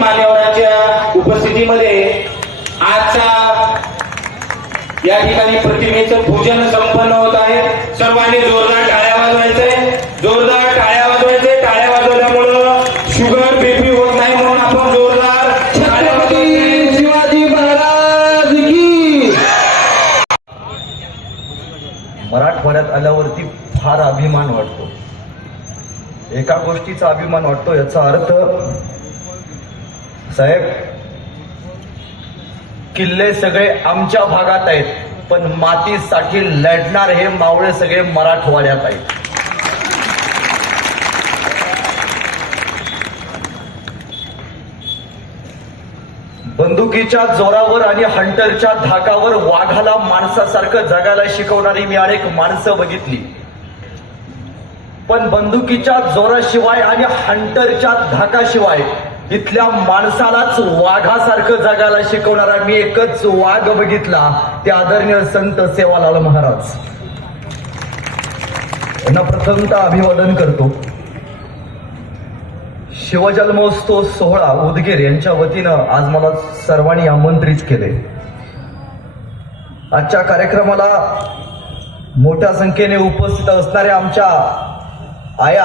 मान्यवरांच्या उपस्थितीमध्ये आजचा या ठिकाणी प्रतिमेचं पूजन संपन्न होत आहे। सर्वांनी जोरदार टाळ्या वाजवायचे, जोरदार टाळ्या वाजवायचे। टाळ्या वाजवल्यामुळं शुगर बीपी होत नाही, म्हणून आपण जोरदार छत्रपती शिवाजी महाराज की। मराठवाड्यात आल्यावरती फार अभिमान वाटतो। एका गोष्टीचा अभिमान वाटतो, याचा अर्थ साहेब किल्ले सगळे आमच्या भागात आहेत, पण मातीसाठी लढणार हे मावळे सगळे मराठवाड्यात आहेत। बंदुकीच्या जोरावर आणि हंटरच्या धाकावर वाघाला माणसासारखं जगायला शिकवणारी मी अनेक माणसं बघितली, पण बंदुकीच्या जोराशिवाय आणि हंटरच्या धाकाशिवाय इथल्या माणसालाच वाघासारखं जगायला शिकवणारा मी एकच वाघ बघितला, ते आदरणीय संत सेवालाल महाराज यांना प्रथमतः अभिवादन करतो। शिवजन्मोत्सव सोहळा उदगीर यांच्या वतीनं आज मला सर्वांनी आमंत्रित केले। आजच्या कार्यक्रमाला मोठ्या संख्येने उपस्थित असणाऱ्या आमच्या आया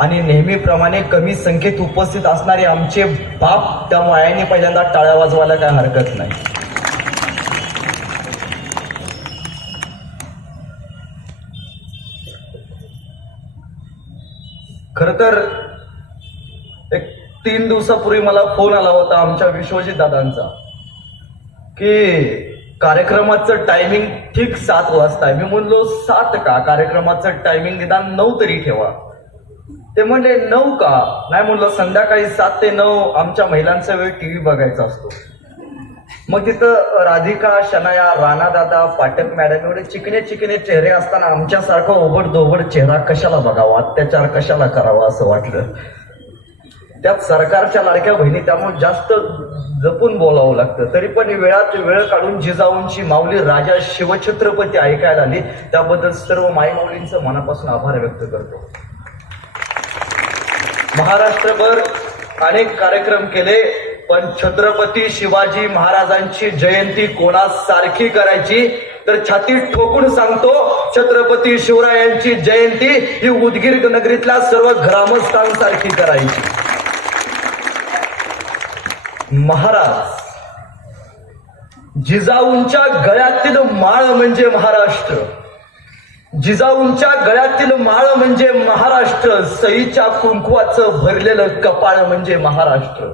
आणि नेहमीप्रमाणे कमी संख्येत उपस्थित असणारे आमचे बाप, त्या मायाने पहिल्यांदा टाळ्या वाजवायला काय हरकत नाही। खर तर एक 3 दिवसापूर्वी मला फोन आला होता आमच्या विश्वजित दादांचा की कार्यक्रमाचं टायमिंग ठीक 7 वाजता आहे। मी म्हणलो 7 का? कार्यक्रमाचं टायमिंग निदान 9 तरी ठेवा। ते म्हणले 9 का? नाही म्हणलं, संध्याकाळी 7 ते 9 आमच्या महिलांचा वेळ टीव्ही बघायचा असतो। मग तिथं राधिका, शनाया, राणा दादा, पाठक मॅडम एवढे चिकने चिकने चेहरे असताना आमच्यासारखा ओबड चेहरा कशाला बघावा, अत्याचार कशाला करावा असं वाटलं। त्यात सरकारच्या लाडक्या बहिणी, त्यामुळे जास्त जपून बोलावं लागतं। तरी पण वेळात वेळ काढून जिजाऊंची माऊली राजा शिवछत्रपती ऐकायला आली, त्याबद्दल सर्व माईमाऊलींचं मनापासून आभार व्यक्त करतो। महाराष्ट्रभर अनेक कार्यक्रम केले, पण छत्रपती शिवाजी महाराजांची जयंती कोणासारखी करायची तर छाती ठोकून सांगतो, छत्रपती शिवरायांची जयंती ही उदगीर नगरीतल्या सर्व ग्रामस्थांसारखी करायची। महाराज जिजाऊंच्या गळ्यातील माळ म्हणजे महाराष्ट्र, जिजाऊंच्या गळ्यातील माळ म्हणजे महाराष्ट्र, सईच्या कुंकवाचं भरलेलं कपाळ म्हणजे महाराष्ट्र,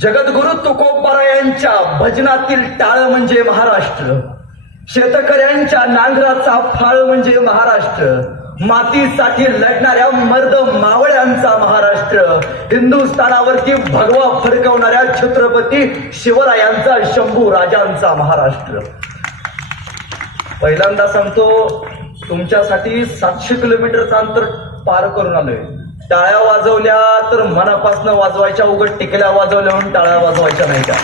जगद्गुरु तुकोबारायांच्या भजनातील टाळ म्हणजे महाराष्ट्र, शेतकऱ्यांच्या नांगराचा फाळ म्हणजे महाराष्ट्र, मातीसाठी लढणाऱ्या मर्द मावळ्यांचा महाराष्ट्र, हिंदुस्थानावरती भगवा फडकवणाऱ्या छत्रपती शिवरायांचा, शंभू राजांचा महाराष्ट्र। पहिल्यांदा सांगतो, तुमच्यासाठी 700 किलोमीटरचं अंतर पार करून आलोय। टाळ्या वाजवल्या तर मनापासून वाजवायच्या, उघड टिकल्या वाजवल्या म्हणून टाळ्या वाजवायच्या नाही का?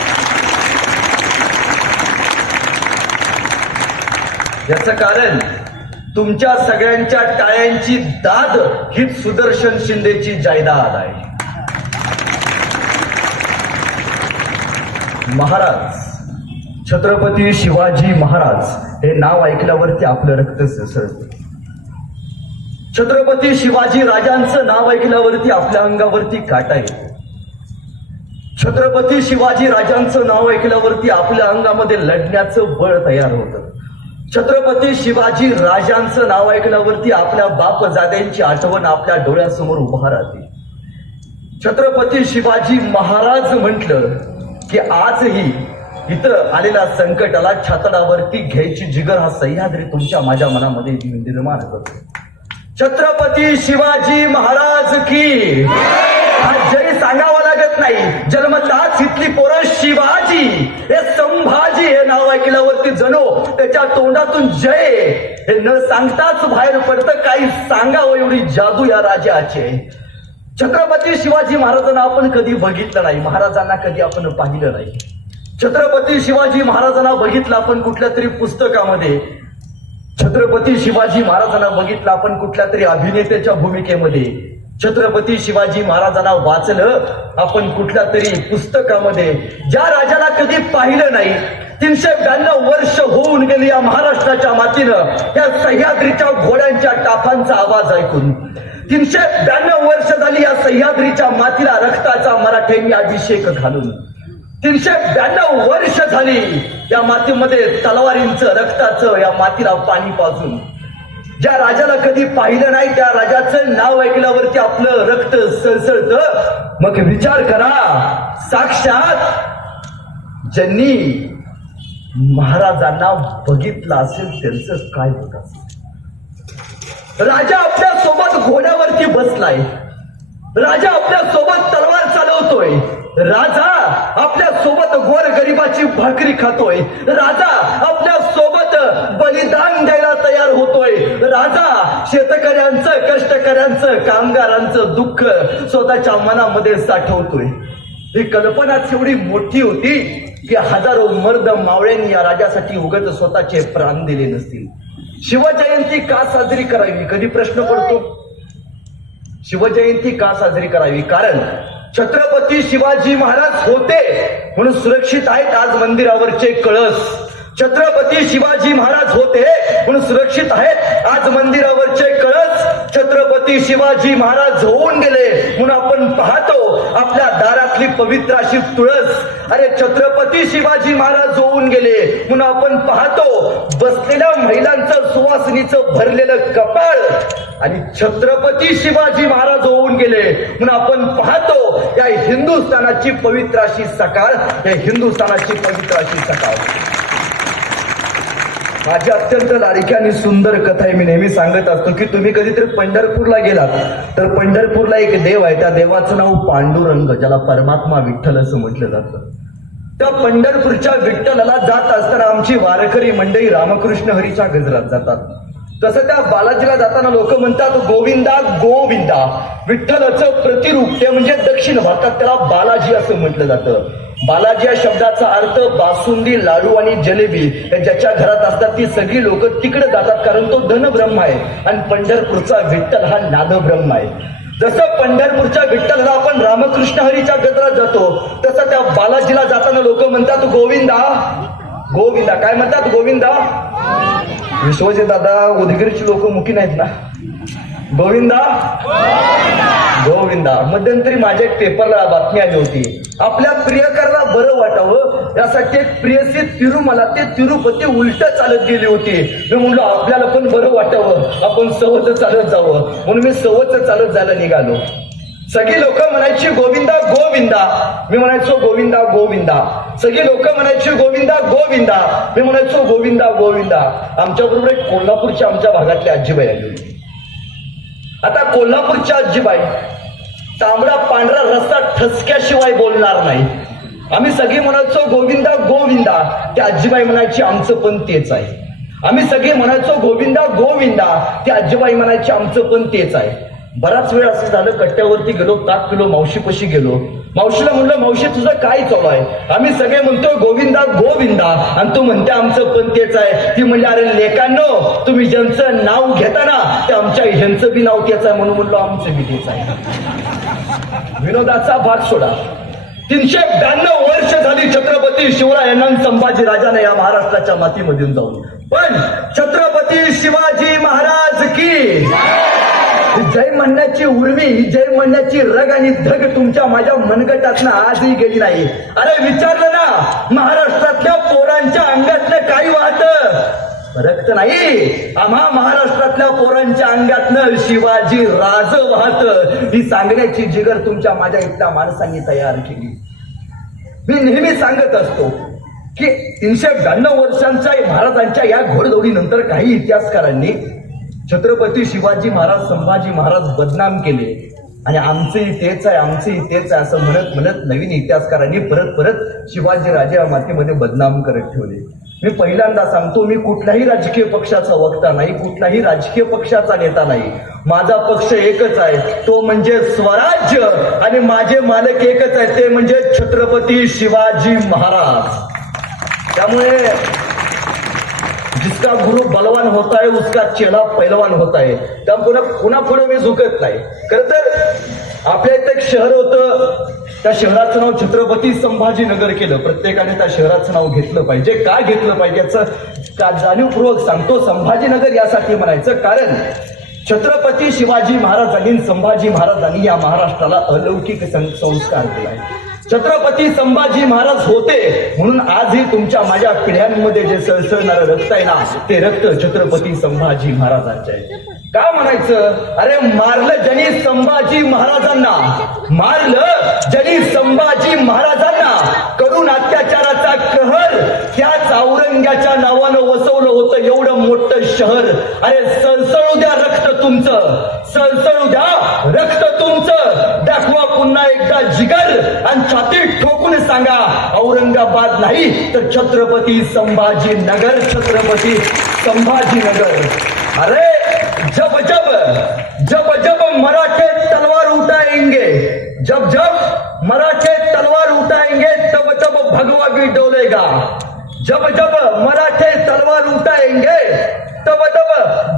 याचं कारण तुमच्या सगळ्यांच्या टाळ्यांची दाद ही सुदर्शन शिंदेची जायदाद आहे। महाराज छत्रपती शिवाजी महाराज हे नाव ऐकल्यावरती आपलं रक्त सळसळतं। छत्रपती शिवाजी राजांचं नाव ऐकल्यावरती आपल्या अंगावरती काटा येतो। छत्रपती शिवाजी राजांचं नाव ऐकल्यावरती आपल्या अंगामध्ये लढण्याचं बळ तयार होतं। छत्रपती शिवाजी राजांचं नाव ऐकल्यावरती आपल्या बापजाद्यांची आठवण आपल्या डोळ्यासमोर उभा राहते। छत्रपती शिवाजी महाराज म्हटलं की आजही इथं आलेल्या संकटाला छातडावरती घ्यायची जिगर हा सह्याद्री तुमच्या माझ्या मनामध्ये निर्माण करतो। छत्रपती शिवाजी महाराज की जय सांगावं लागत नाही, जन्मताच इथली पोरं शिवाजी हे संभाजी हे नाव ऐकल्यावरती जणू त्याच्या तोंडातून जय हे न सांगताच बाहेर पडतं। काही सांगावं एवढी जादू या राजाचे। छत्रपती शिवाजी महाराजांना आपण कधी बघितलं नाही, महाराजांना कधी आपण पाहिलं नाही। छत्रपती शिवाजी महाराजांना बघितलं आपण कुठल्या तरी पुस्तकामध्ये, छत्रपती शिवाजी महाराजांना बघितलं आपण कुठल्या तरी अभिनेत्याच्या भूमिकेमध्ये, छत्रपती शिवाजी महाराजांना वाचलं आपण कुठल्या तरी पुस्तकामध्ये, ज्या राजाला कधी पाहिलं नाही. 392 वर्ष होऊन गेली या महाराष्ट्राच्या मातीनं या सह्याद्रीच्या घोड्यांच्या टापांचा आवाज ऐकून. 392 वर्ष झाली या सह्याद्रीच्या मातीला रक्ताचा मराठ्यांनी अभिषेक घालून. 392 वर्ष झाली या मातीमध्ये तलवारींचं रक्ताचं या मातीला पाणी पाजून. ज्या राजाला कधी पाहिलं नाही त्या राजाचं नाव ऐकल्यावरती आपलं रक्त सळसळतं. मग विचार करा, साक्षात ज्यांनी महाराजांना बघितलं असेल त्यांचं काय होत असेल. राजा आपल्या सोबत घोड्यावरती बसलाय, राजा आपल्या सोबत तलवार चालवतोय, राजा आपल्या सोबत गोर गरिबाची भाकरी खातोय, राजा आपल्या सोबत बलिदान द्यायला तयार होतोय, राजा शेतकऱ्यांचं, कष्टकऱ्यांचं, कामगारांचं दुःख स्वतःच्या मनामध्ये साठवतोय. ही कल्पनाच एवढी मोठी होती की हजारो मर्द मावळ्यांनी या राजासाठी उगाच स्वतःचे प्राण दिले नसतील. शिवजयंती का साजरी करावी, कधी प्रश्न पडतो. शिवजयंती का साजरी करावी, कारण छत्रपती शिवाजी महाराज होते म्हणून सुरक्षित आहेत आज मंदिरावरचे कळस. छत्रपती शिवाजी महाराज होते म्हणून सुरक्षित आहेत आज मंदिरावरचे कळस. छत्रपती शिवाजी महाराज होऊन गेले म्हणून आपण पाहतो आपल्या दारातली पवित्र अशी तुळस. अरे छत्रपती शिवाजी महाराज होऊन गेले म्हणून आपण पाहतो बसलेल्या महिलांचं सुवासिनीचं भरलेलं कपाळ. आणि छत्रपती शिवाजी महाराज होऊन गेले म्हणून आपण पाहतो या हिंदुस्थानाची पवित्र अशी सकाळ, या हिंदुस्थानाची पवित्र अशी सकाळ. माझी अत्यंत लाडकी आणि सुंदर कथा आहे. मी नेहमी सांगत असतो की तुम्ही कधीतरी पंढरपूरला गेलात तर पंढरपूरला एक देव आहे, त्या देवाचं नाव पांडुरंग, ज्याला परमात्मा विठ्ठल असं म्हटलं जातं. त्या पंढरपूरच्या विठ्ठलाला जात असताना आमची वारकरी मंडळी रामकृष्ण हरीच्या गजरात जातात. तसं त्या बालाजीला जाताना लोक म्हणतात गोविंदा गोविंदा. विठ्ठलाचं प्रतिरूप ते म्हणजे दक्षिण भारतात त्याला बालाजी असं म्हटलं जातं. बालाजी या शब्दाचा अर्थ बासुंदी, लाडू आणि जलेबी. ज्याच्या घरात असतात ती सगळी लोक तिकडे जातात कारण तो धनब्रह्म आहे आणि पंढरपूरचा विठ्ठल हा नादब्रह्म आहे. जसं पंढरपूरच्या विठ्ठलला आपण रामकृष्ण हरीच्या गजरात जातो तसं त्या बालाजीला जाताना लोक म्हणतात गोविंदा गोविंदा. काय म्हणतात? गोविंदा. विश्वजित दादा उदगीरची लोक मुकी नाहीत ना. गोविंदा गोविंदा. मध्यंतरी माझ्या एक पेपरला बातमी आली होती, आपल्या प्रियकराला बरं वाटावं यासाठी एक प्रियसी तिरुमला ते तिरुपती उलट चालत गेली होती. मी म्हणलो आपल्याला पण बरं वाटावं, आपण सवत चालत जावं म्हणून मी सवत चालत जायला निघालो. सगळी लोक म्हणायची गोविंदा गोविंदा, मी म्हणायचो गोविंदा गोविंदा. सगळी लोक म्हणायची गोविंदा गोविंदा, मी म्हणायचो गोविंदा गोविंदा. आमच्या बरोबर एक कोल्हापूरच्या आमच्या भागातली आजीबाई आली होती. आता कोल्हापूरच्या आजीबाई तांबडा पांढरा रस्ता ठसक्याशिवाय बोलणार नाही. आम्ही सगळी म्हणायचो गोविंदा गोविंदा, त्या आजीबाई म्हणायची आमचं पण तेच आहे. आम्ही सगळे म्हणायचो गोविंदा गोविंदा, त्या आजीबाई म्हणायची आमचं पण तेच आहे. बराच वेळ असं झालं, कट्ट्यावरती गेलो, ताक पिलो, मावशीपाशी गेलो. मावशीला म्हणलं मावशी तुझं काय चालू आहे? आम्ही सगळे म्हणतो गोविंदा गोविंदा आणि तू म्हणते आमचं पण तेच आहे. ती म्हणली अरे लेकांनो, तुम्ही ज्यांचं नाव घेता ना ते आमच्या ह्यांचं बी नाव तेच आहे म्हणून म्हणलो आमचं बी तेच आहे. विनोदाचा भाग सोडा. 392 वर्ष झाली छत्रपती शिवरायांना संभाजी राजाने या महाराष्ट्राच्या मातीमधून जाऊन. पण छत्रपती शिवाजी महाराज की जय म्हणण्याची उर्मी, जय म्हणण्याची रग आणि धग तुमच्या माझ्या मनगटातनं आजही गेली नाही. अरे विचारलं ना, महाराष्ट्रातल्या पोरांच्या अंगातनं काही वाहत रक्त नाही, आम्हा महाराष्ट्रातल्या पोरांच्या अंगातनं शिवाजी राज वाहत. ही सांगण्याची जिगर तुमच्या माझ्या इथल्या माणसांनी तयार केली. मी नेहमी सांगत असतो की 392 वर्षांच्या महाराजांच्या या घोडदौडीनंतर काही इतिहासकारांनी छत्रपती शिवाजी महाराज, संभाजी महाराज बदनाम केले आणि आमचंही तेच आहे, आमचंही तेच आहे असं म्हणत म्हणत नवीन इतिहासकारांनी परत परत शिवाजी राजे या मातीमध्ये बदनाम करत ठेवले. मी पहिल्यांदा सांगतो, मी कुठल्याही राजकीय पक्षाचा वक्ता नाही, कुठल्याही राजकीय पक्षाचा नेता नाही. माझा पक्ष एकच आहे, तो म्हणजे स्वराज्य, आणि माझे मालक एकच आहे, ते म्हणजे छत्रपती शिवाजी महाराज. त्यामुळे जिसका गुरु बलवान होता है उसका चेला पैलवान होता है. त्यामुळे पुन्हा पुढे मी झुकत नाही. खरं तर आपल्या इथं एक शहर होतं, त्या शहराचं नाव छत्रपती संभाजीनगर केलं. प्रत्येकाने त्या शहराचं नाव घेतलं पाहिजे. का घेतलं पाहिजे याचं जाणीवपूर्वक सांगतो. संभाजीनगर यासाठी म्हणायचं कारण छत्रपती शिवाजी महाराजांनी संभाजी महाराजांनी या महाराष्ट्राला अलौकिक संस्कार दिलाय. छत्रपती संभाजी महाराज होते म्हणून आजही तुमच्या माझ्या पिढ्यांमध्ये जे सळसळणारं रक्त आहे ना ते रक्त छत्रपती संभाजी महाराजांचे आहे. का म्हणायचं? अरे मारलं ज्यांनी संभाजी महाराजांना, मारलं ज्यांनी संभाजी महाराजांना, करून अत्याचाराचा कहर त्याच औरंग्याच्या नावानं वसवलं होतं एवढं मोठं शहर. अरे सळसळू द्या रक्त तुमचं, सळसळू द्या रक्त तुमचं. दाखवा पुन्हा एकदा जिगर आणि छाती ठोकून सांगा औरंगाबाद नाही तर छत्रपती संभाजीनगर, छत्रपती संभाजीनगर. अरे जब जब जब जब मराठे तलवार उठाएंगे, जब जब मराठे तलवार उठाएंगे तब तब भगवा भी डोलेगा. जब जब मराठे तलवार उठाएंगे तब तब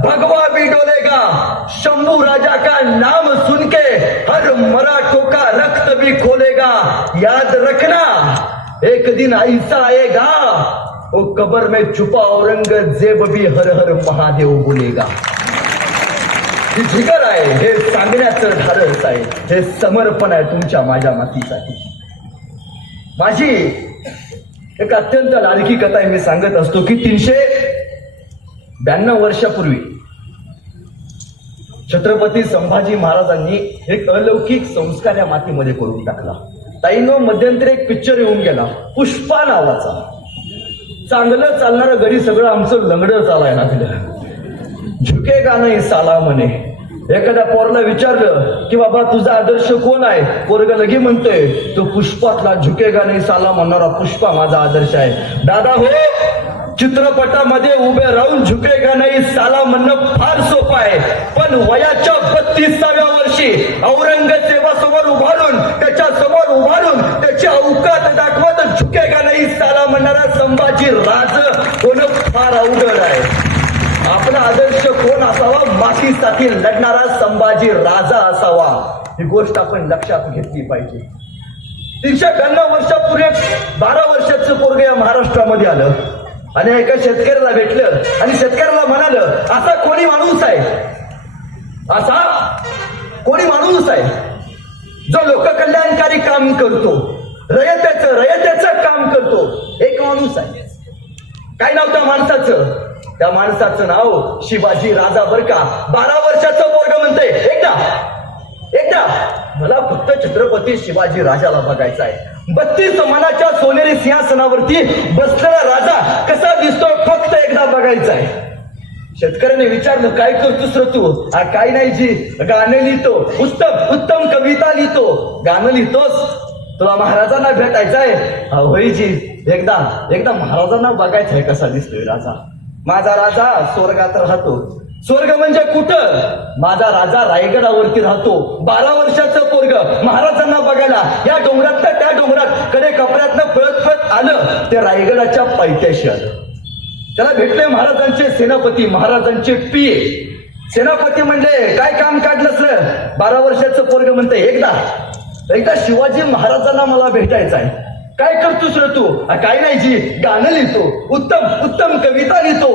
भगवा भी डोलेगा. शंभू राजा का नाम सुन के हर मराठों का रक्त भी खोलेगा. याद रखना एक दिन ऐसा आएगा वो कब्र में छुपा औरंगजेब भी हर हर महादेव बोलेगा. ही जिगर आहे, हे सांगण्याचं धाडस आहे, हे समर्पण आहे तुमच्या माझ्या मातीसाठी. माझी एक अत्यंत लाडकी कथा आहे. मी सांगत असतो की 392 वर्षापूर्वी छत्रपती संभाजी महाराजांनी एक अलौकिक संस्कार या मातीमध्ये करून टाकला. ताईनो मध्यंतरी एक पिक्चर येऊन गेला पुष्पा नावाचा. चांगलं चालणारं गडी सगळं आमचं लंगडं चालायला लागलं. झुकेगा नाही साला म्हणे. एखाद्या पोरला विचारलं की बाबा तुझा आदर्श कोण आहे, पोरग लगी म्हणतोय तो पुष्पातला झुकेगा नाही साला म्हणणारा पुष्पा माझा आदर्श आहे. दादा हो, चित्रपटामध्ये उभे राहून झुकेगा नाही साला म्हणणं फार सोपं आहे, पण वयाच्या 32व्या वर्षी औरंगजेबासमोर उभारून, त्याच्या समोर उभारून त्याची अवकात दाखवत झुकेगा नाही साला म्हणणारा संभाजी राज होणं फार अवघड आहे. आपला आदर्श कोण असावा? मातीसाठी लढणारा संभाजी राजा असावा. ही गोष्ट आपण लक्षात घेतली पाहिजे. 392 वर्षापूर्वी 12 वर्षाचं पोरग या महाराष्ट्रामध्ये आलं आणि एका शेतकऱ्याला भेटलं आणि शेतकऱ्याला म्हणालं असा कोणी माणूस आहे, असा कोणी माणूस आहे जो लोककल्याणकारी काम करतो, रयतेचं काम करतो. एक माणूस आहे. काय नाव त्या माणसाचं? त्या माणसाचं नाव शिवाजी राजा बर का. 12 वर्षाचं पोरग म्हणतंय एकदा मला फक्त छत्रपती शिवाजी राजाला बघायचा आहे. 32 मनाच्या सोनेरी सिंहासनावरती बसलेला राजा कसा दिसतो फक्त एकदा बघायचा आहे. शेतकऱ्याने विचारलं काय करतोस रे तू? काय नाही जी, गाणं लिहितो. उत्तम कविता लिहितो. गाणं लिहितोस? तुला महाराजांना भेटायचं आहे? होय जी, एकदा महाराजांना बघायचं आहे कसा दिसतोय राजा. माझा राजा स्वर्गात राहतो. स्वर्ग म्हणजे कुठं? माझा राजा रायगडावरती राहतो. 12 वर्षाचं पोरग महाराजांना बघायला या डोंगरात त्या डोंगरात कडे कपड्यातनं पळत आलं. ते रायगडाच्या पायथ्याशी आलं. त्याला भेटले महाराजांचे सेनापती, महाराजांचे पिये. सेनापती म्हणले काय काम काढलं सर? 12 वर्षाचं पोरग म्हणतंय एकदा शिवाजी महाराजांना मला भेटायचं आहे. काय करतोस रे तू? काय नाही जी, गाणं लिहितो. उत्तम कविता लिहितो.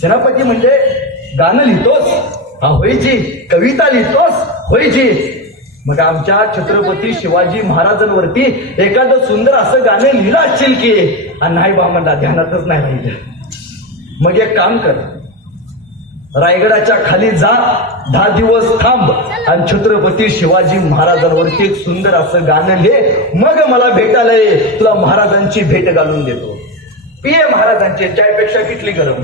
सेनापती म्हणजे गाणं लिहितोस? होय जी. कविता लिहितोस? होय जी. मग आमच्या छत्रपती शिवाजी महाराजांवरती एखादं सुंदर असं गाणं लिहिलं असशील की? नाही बा म्हणला, ध्यानातच नाही राहिलं. मग एक काम कर, रायगडाच्या खाली जा, 10 दिवस थांब आणि छत्रपती शिवाजी महाराजांवरती एक सुंदर असं गाणं लिह. मग मला भेटायला ये, तुला महाराजांची भेट घालून देतो. पिये महाराजांचे चायपेक्षा किटली गरम.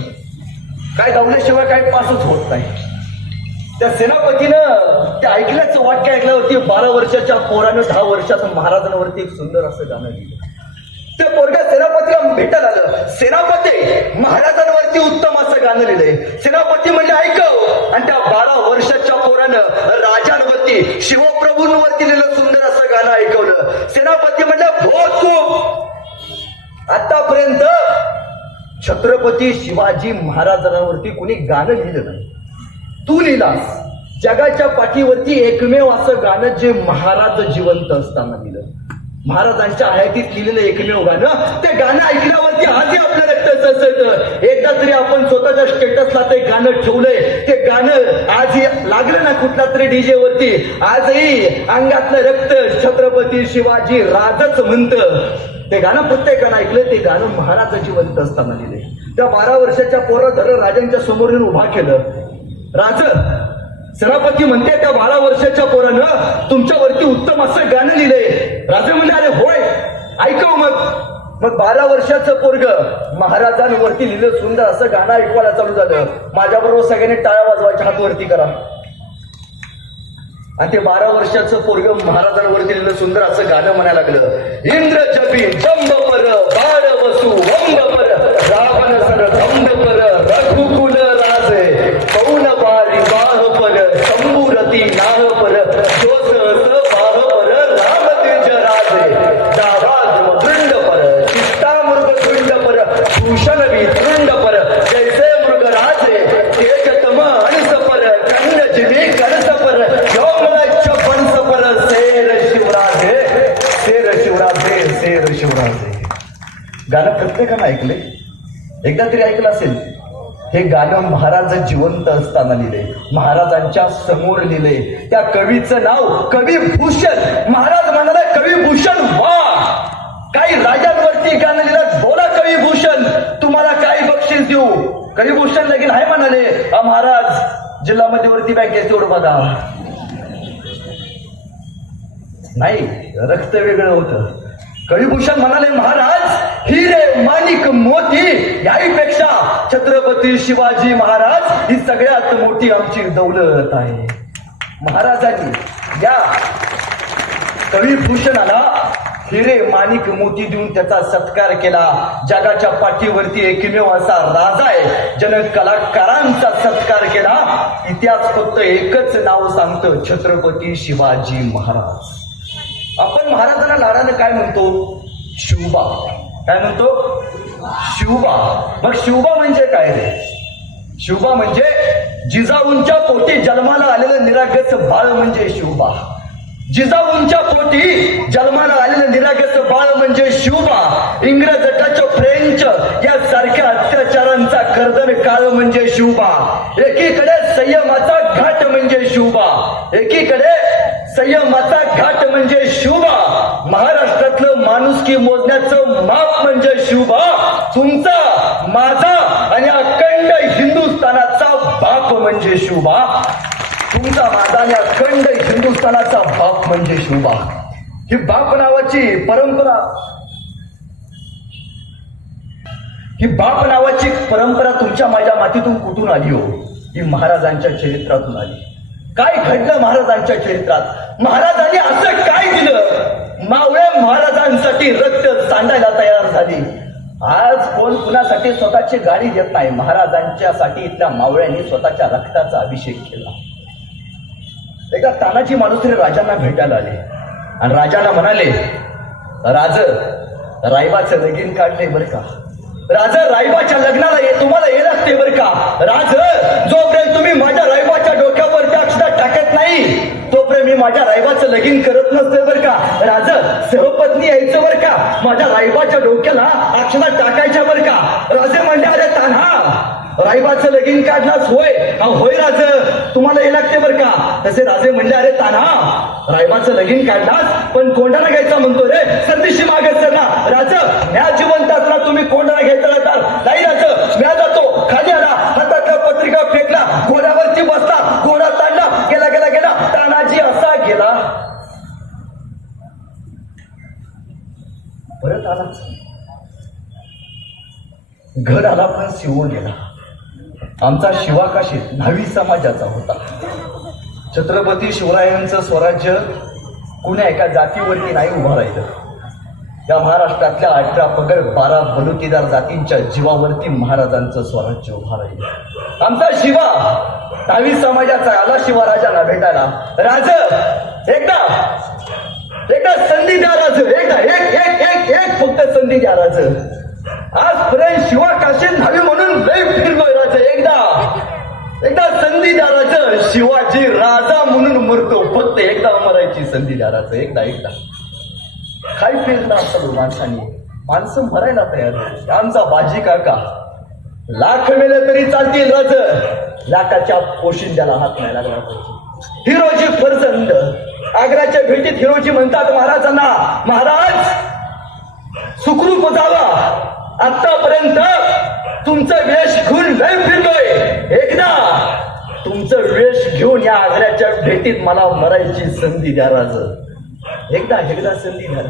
काय दावल्याशिवाय काय पासच होत नाही. त्या सेनापतीनं ते ऐकल्याचं वाक्य ऐकल्यावरती 12 वर्षाच्या पोरानं 10 वर्षात महाराजांवरती एक सुंदर असं गाणं लिहिलं. ते पोरगा सेनापतीला भेटायला आलं. सेनापती महाराजांवरती उत्तम असं गाणं लिहिलंय. सेनापती म्हणजे ऐकव. आणि त्या 12 वर्षाच्या पोरानं राजांवरती, शिवप्रभूंवरती लिहिलं सुंदर असं गाणं ऐकवलं. सेनापती म्हणलं बहुत खूप. आतापर्यंत छत्रपती शिवाजी महाराजांवरती कुणी गाणं लिहिलं नाही. तू लिहिलास. जगाच्या पाठीवरती एकमेव असं गाणं जे महाराज जिवंत असताना लिहिलं. महाराजांच्या हयातीत लिहिलेलं एकमेव गाणं, ते गाणं ऐकल्यावरती आजही आपलं रक्त सळसळतं. एकदा तरी आपण स्वतःच्या स्टेटसला ते गाणं ठेवलंय. ते गाणं आजही लागलं ना कुठल्या तरी डीजे वरती, आजही अंगातलं रक्त छत्रपती शिवाजी राजच म्हणतं. ते गाणं प्रत्येकानं ऐकलं. ते गाणं महाराज जिवंत असताना लिहिले. त्या 12 वर्षाच्या पोराधर राजांच्या समोर येऊन उभा केलं. राज, सेनापती म्हणते त्या 12 वर्षाच्या पोरानं तुमच्यावरती उत्तम असं गाणं लिहिलंय. राजा म्हणले अरे होय, ऐकव मग 12 वर्षाचं पोरग महाराजांवरती लिहिलं सुंदर असं गाणं ऐकवायला चालू झालं. माझ्याबरोबर सगळ्यांनी टाळ्या वाजवायच्या, हात वरती करा. आणि ते 12 वर्षाचं पोरग महाराजांवरती लिहिलं सुंदर असं गाणं म्हणायला लागलं. इंद्र जपी जंब पर बाळ वसू वंब पर रावण सर धंब पर रघुकुल राजे पौन बारी बाह पर शंभूरती नाह पर जोस बाह पर राम तेज राजे जावाज वृंद पर चित्ता मृग तुंड पर भूषण वितृंड पर जैसे मृग राजे तेज तम अणस पर कन्न जिवी करस पर यौमनच्छ पंस पर शेर शिवराजे शेर शिवराजे शेर शिवराजे. गाणं प्रत्येकानं ऐकले, एकदा तरी ऐकलं असेल. हे गाणं महाराज जिवंत असताना लिहिले, महाराजांच्या समोर लिहिले. त्या कवीचं नाव कवी भूषण. महाराज म्हणाले कवी भूषण वा, काही राजांवरती गाणं लिहिलं. बोला कवी भूषण, तुम्हाला काय बक्षीस देऊ. कवी भूषण लगीन आहे म्हणाले. महाराज जिल्हा मध्यवर्ती बँकेत तेवढं बघा. नाही, रक्त वेगळं होतं. कविभूषण म्हणाले महाराज हिरे माणिक मोती याहीपेक्षा छत्रपती शिवाजी महाराज ही सगळ्यात मोठी आमची दौलत आहे. महाराजांनी या कविभूषणाला हिरे माणिक मोती देऊन त्याचा सत्कार केला. जगाच्या पाठीवरती एकमेव असा राजा आहे ज्यानं कलाकारांचा सत्कार केला. इतिहास फक्त एकच नाव सांगतं, छत्रपती शिवाजी महाराज. आपण महाराजांना लाडाने काय म्हणतो? शिवबा. काय म्हणतो? शिवबा. मग शिवबा म्हणजे काय रे? शिवबा म्हणजे जिजाऊंच्या पोटी जन्माला आलेलं निरागस बाळ म्हणजे शिवबा. जिजाऊंच्या पोटी जन्माला आलेलं निरागस बाळ म्हणजे शिवबा. इंग्रज डच फ्रेंच या सारख्या अत्याचारांचा कर्दन काळ म्हणजे शिवबा. एकीकडे संयमाचा घाट म्हणजे शिवबा, एकीकडे संयमाचा घाट म्हणजे शिवबा. महाराष्ट्रातलं माणुसकी मोजण्याचं माप म्हणजे शिवबा. तुमचा, माझा आणि अखंड हिंदुस्थानाचा बाप म्हणजे शिवबा. तुमचा, माझा आणि अखंड हिंदुस्थानाचा बाप म्हणजे शिवबा. ही बाप नावाची परंपरा, ही बाप नावाची परंपरा तुमच्या माझ्या मातीतून कुठून आली हो? ही महाराजांच्या चरित्रातून आली. काय घडलं महाराजांच्या चरित्रात? महाराजांनी असं काय दिलं? मावळे महाराजांसाठी रक्त सांडायला तयार झाली. आज कोण कुणासाठी स्वतःची गाडी देत नाही. महाराजांच्यासाठी इथल्या मावळ्यांनी स्वतःच्या रक्ताचा अभिषेक केला. एकदा तानाजी मालुसरे राजांना भेटायला आले आणि राजाला म्हणाले, राज रायबाचं लगीन काढले बरं का. राज रायबाच्या लग्नाला तुम्हाला ये लागते बरं का. राज जोपर्यंत तुम्ही माझ्या रायबाच्या डोक्यावर त्या अक्षरात टाकत नाही तोपर्यंत मी माझ्या रायबाचं लगीन करत नसते बरं का. राज सहपत्नी यायचं बरं का. माझ्या रायबाच्या डोक्याला अक्षरात टाकायच्या बरं का. राजे म्हणले अरे तान्हा रायबाचं लगीन काढलास होय? होय राज, तुम्हाला हे लागते बरं का. तसे राजे म्हणले अरे तान्हा रायबाचं लगीन काढलास पण कोंडाणा घ्यायचा म्हणतो रे, संदेशी मागत सर ना. राज म्या जिवंत असला तुम्ही कोंडाणा घ्यायचा राहताल नाही. राज म्या जातो, खाली आला, हातातला पत्रिका फेकला, घोड्यावरती बसला, घोडा ताणला, गेला गेला गेला. तानाजी असा गेला, परत आला, घर आला पण शिवून गेला. आमचा शिवा काशीत न्हावी समाजाचा होता. छत्रपती शिवरायांचं स्वराज्य कुण्या एका जातीवरती नाही उभं राहिलं. या महाराष्ट्रातल्या 18 पगड 12 बलुतेदार जातींच्या जीवावरती महाराजांचं स्वराज्य उभं राहिलं. आमचा शिवा न्हावी समाजाचा आला शिवराजांना भेटायला. राज एकदा संधी द्या राज, एकदा एक एक एक एक फक्त संधी द्या राज. आजपर्यंत शिवा काशीन धावी म्हणून लय फिरलोय राजा. एकदा संधी द्या राजा. शिवाजी राजा म्हणून मरतो, फक्त एकदा मरायची संधी द्या राजा. एकदा काय फिरला असं माणसं मरायला तयार आहे. आमचा बाजी काका लाख मेले तरी चालतील राज, लाखाच्या पोशिंद्याला हात नाही लागला पाहिजे. हिरोजी फरजंद आग्र्याच्या भेटीत हिरोजी म्हणतात महाराजांना, महाराज सुखरूप जावा. आतापर्यंत तुमचं वेश घेऊन लय फिरलोय, एकदा तुमचं वेश घेऊन या आग्र्याच्या भेटीत मला मरायची संधी द्या राज. एकदा संधी द्या.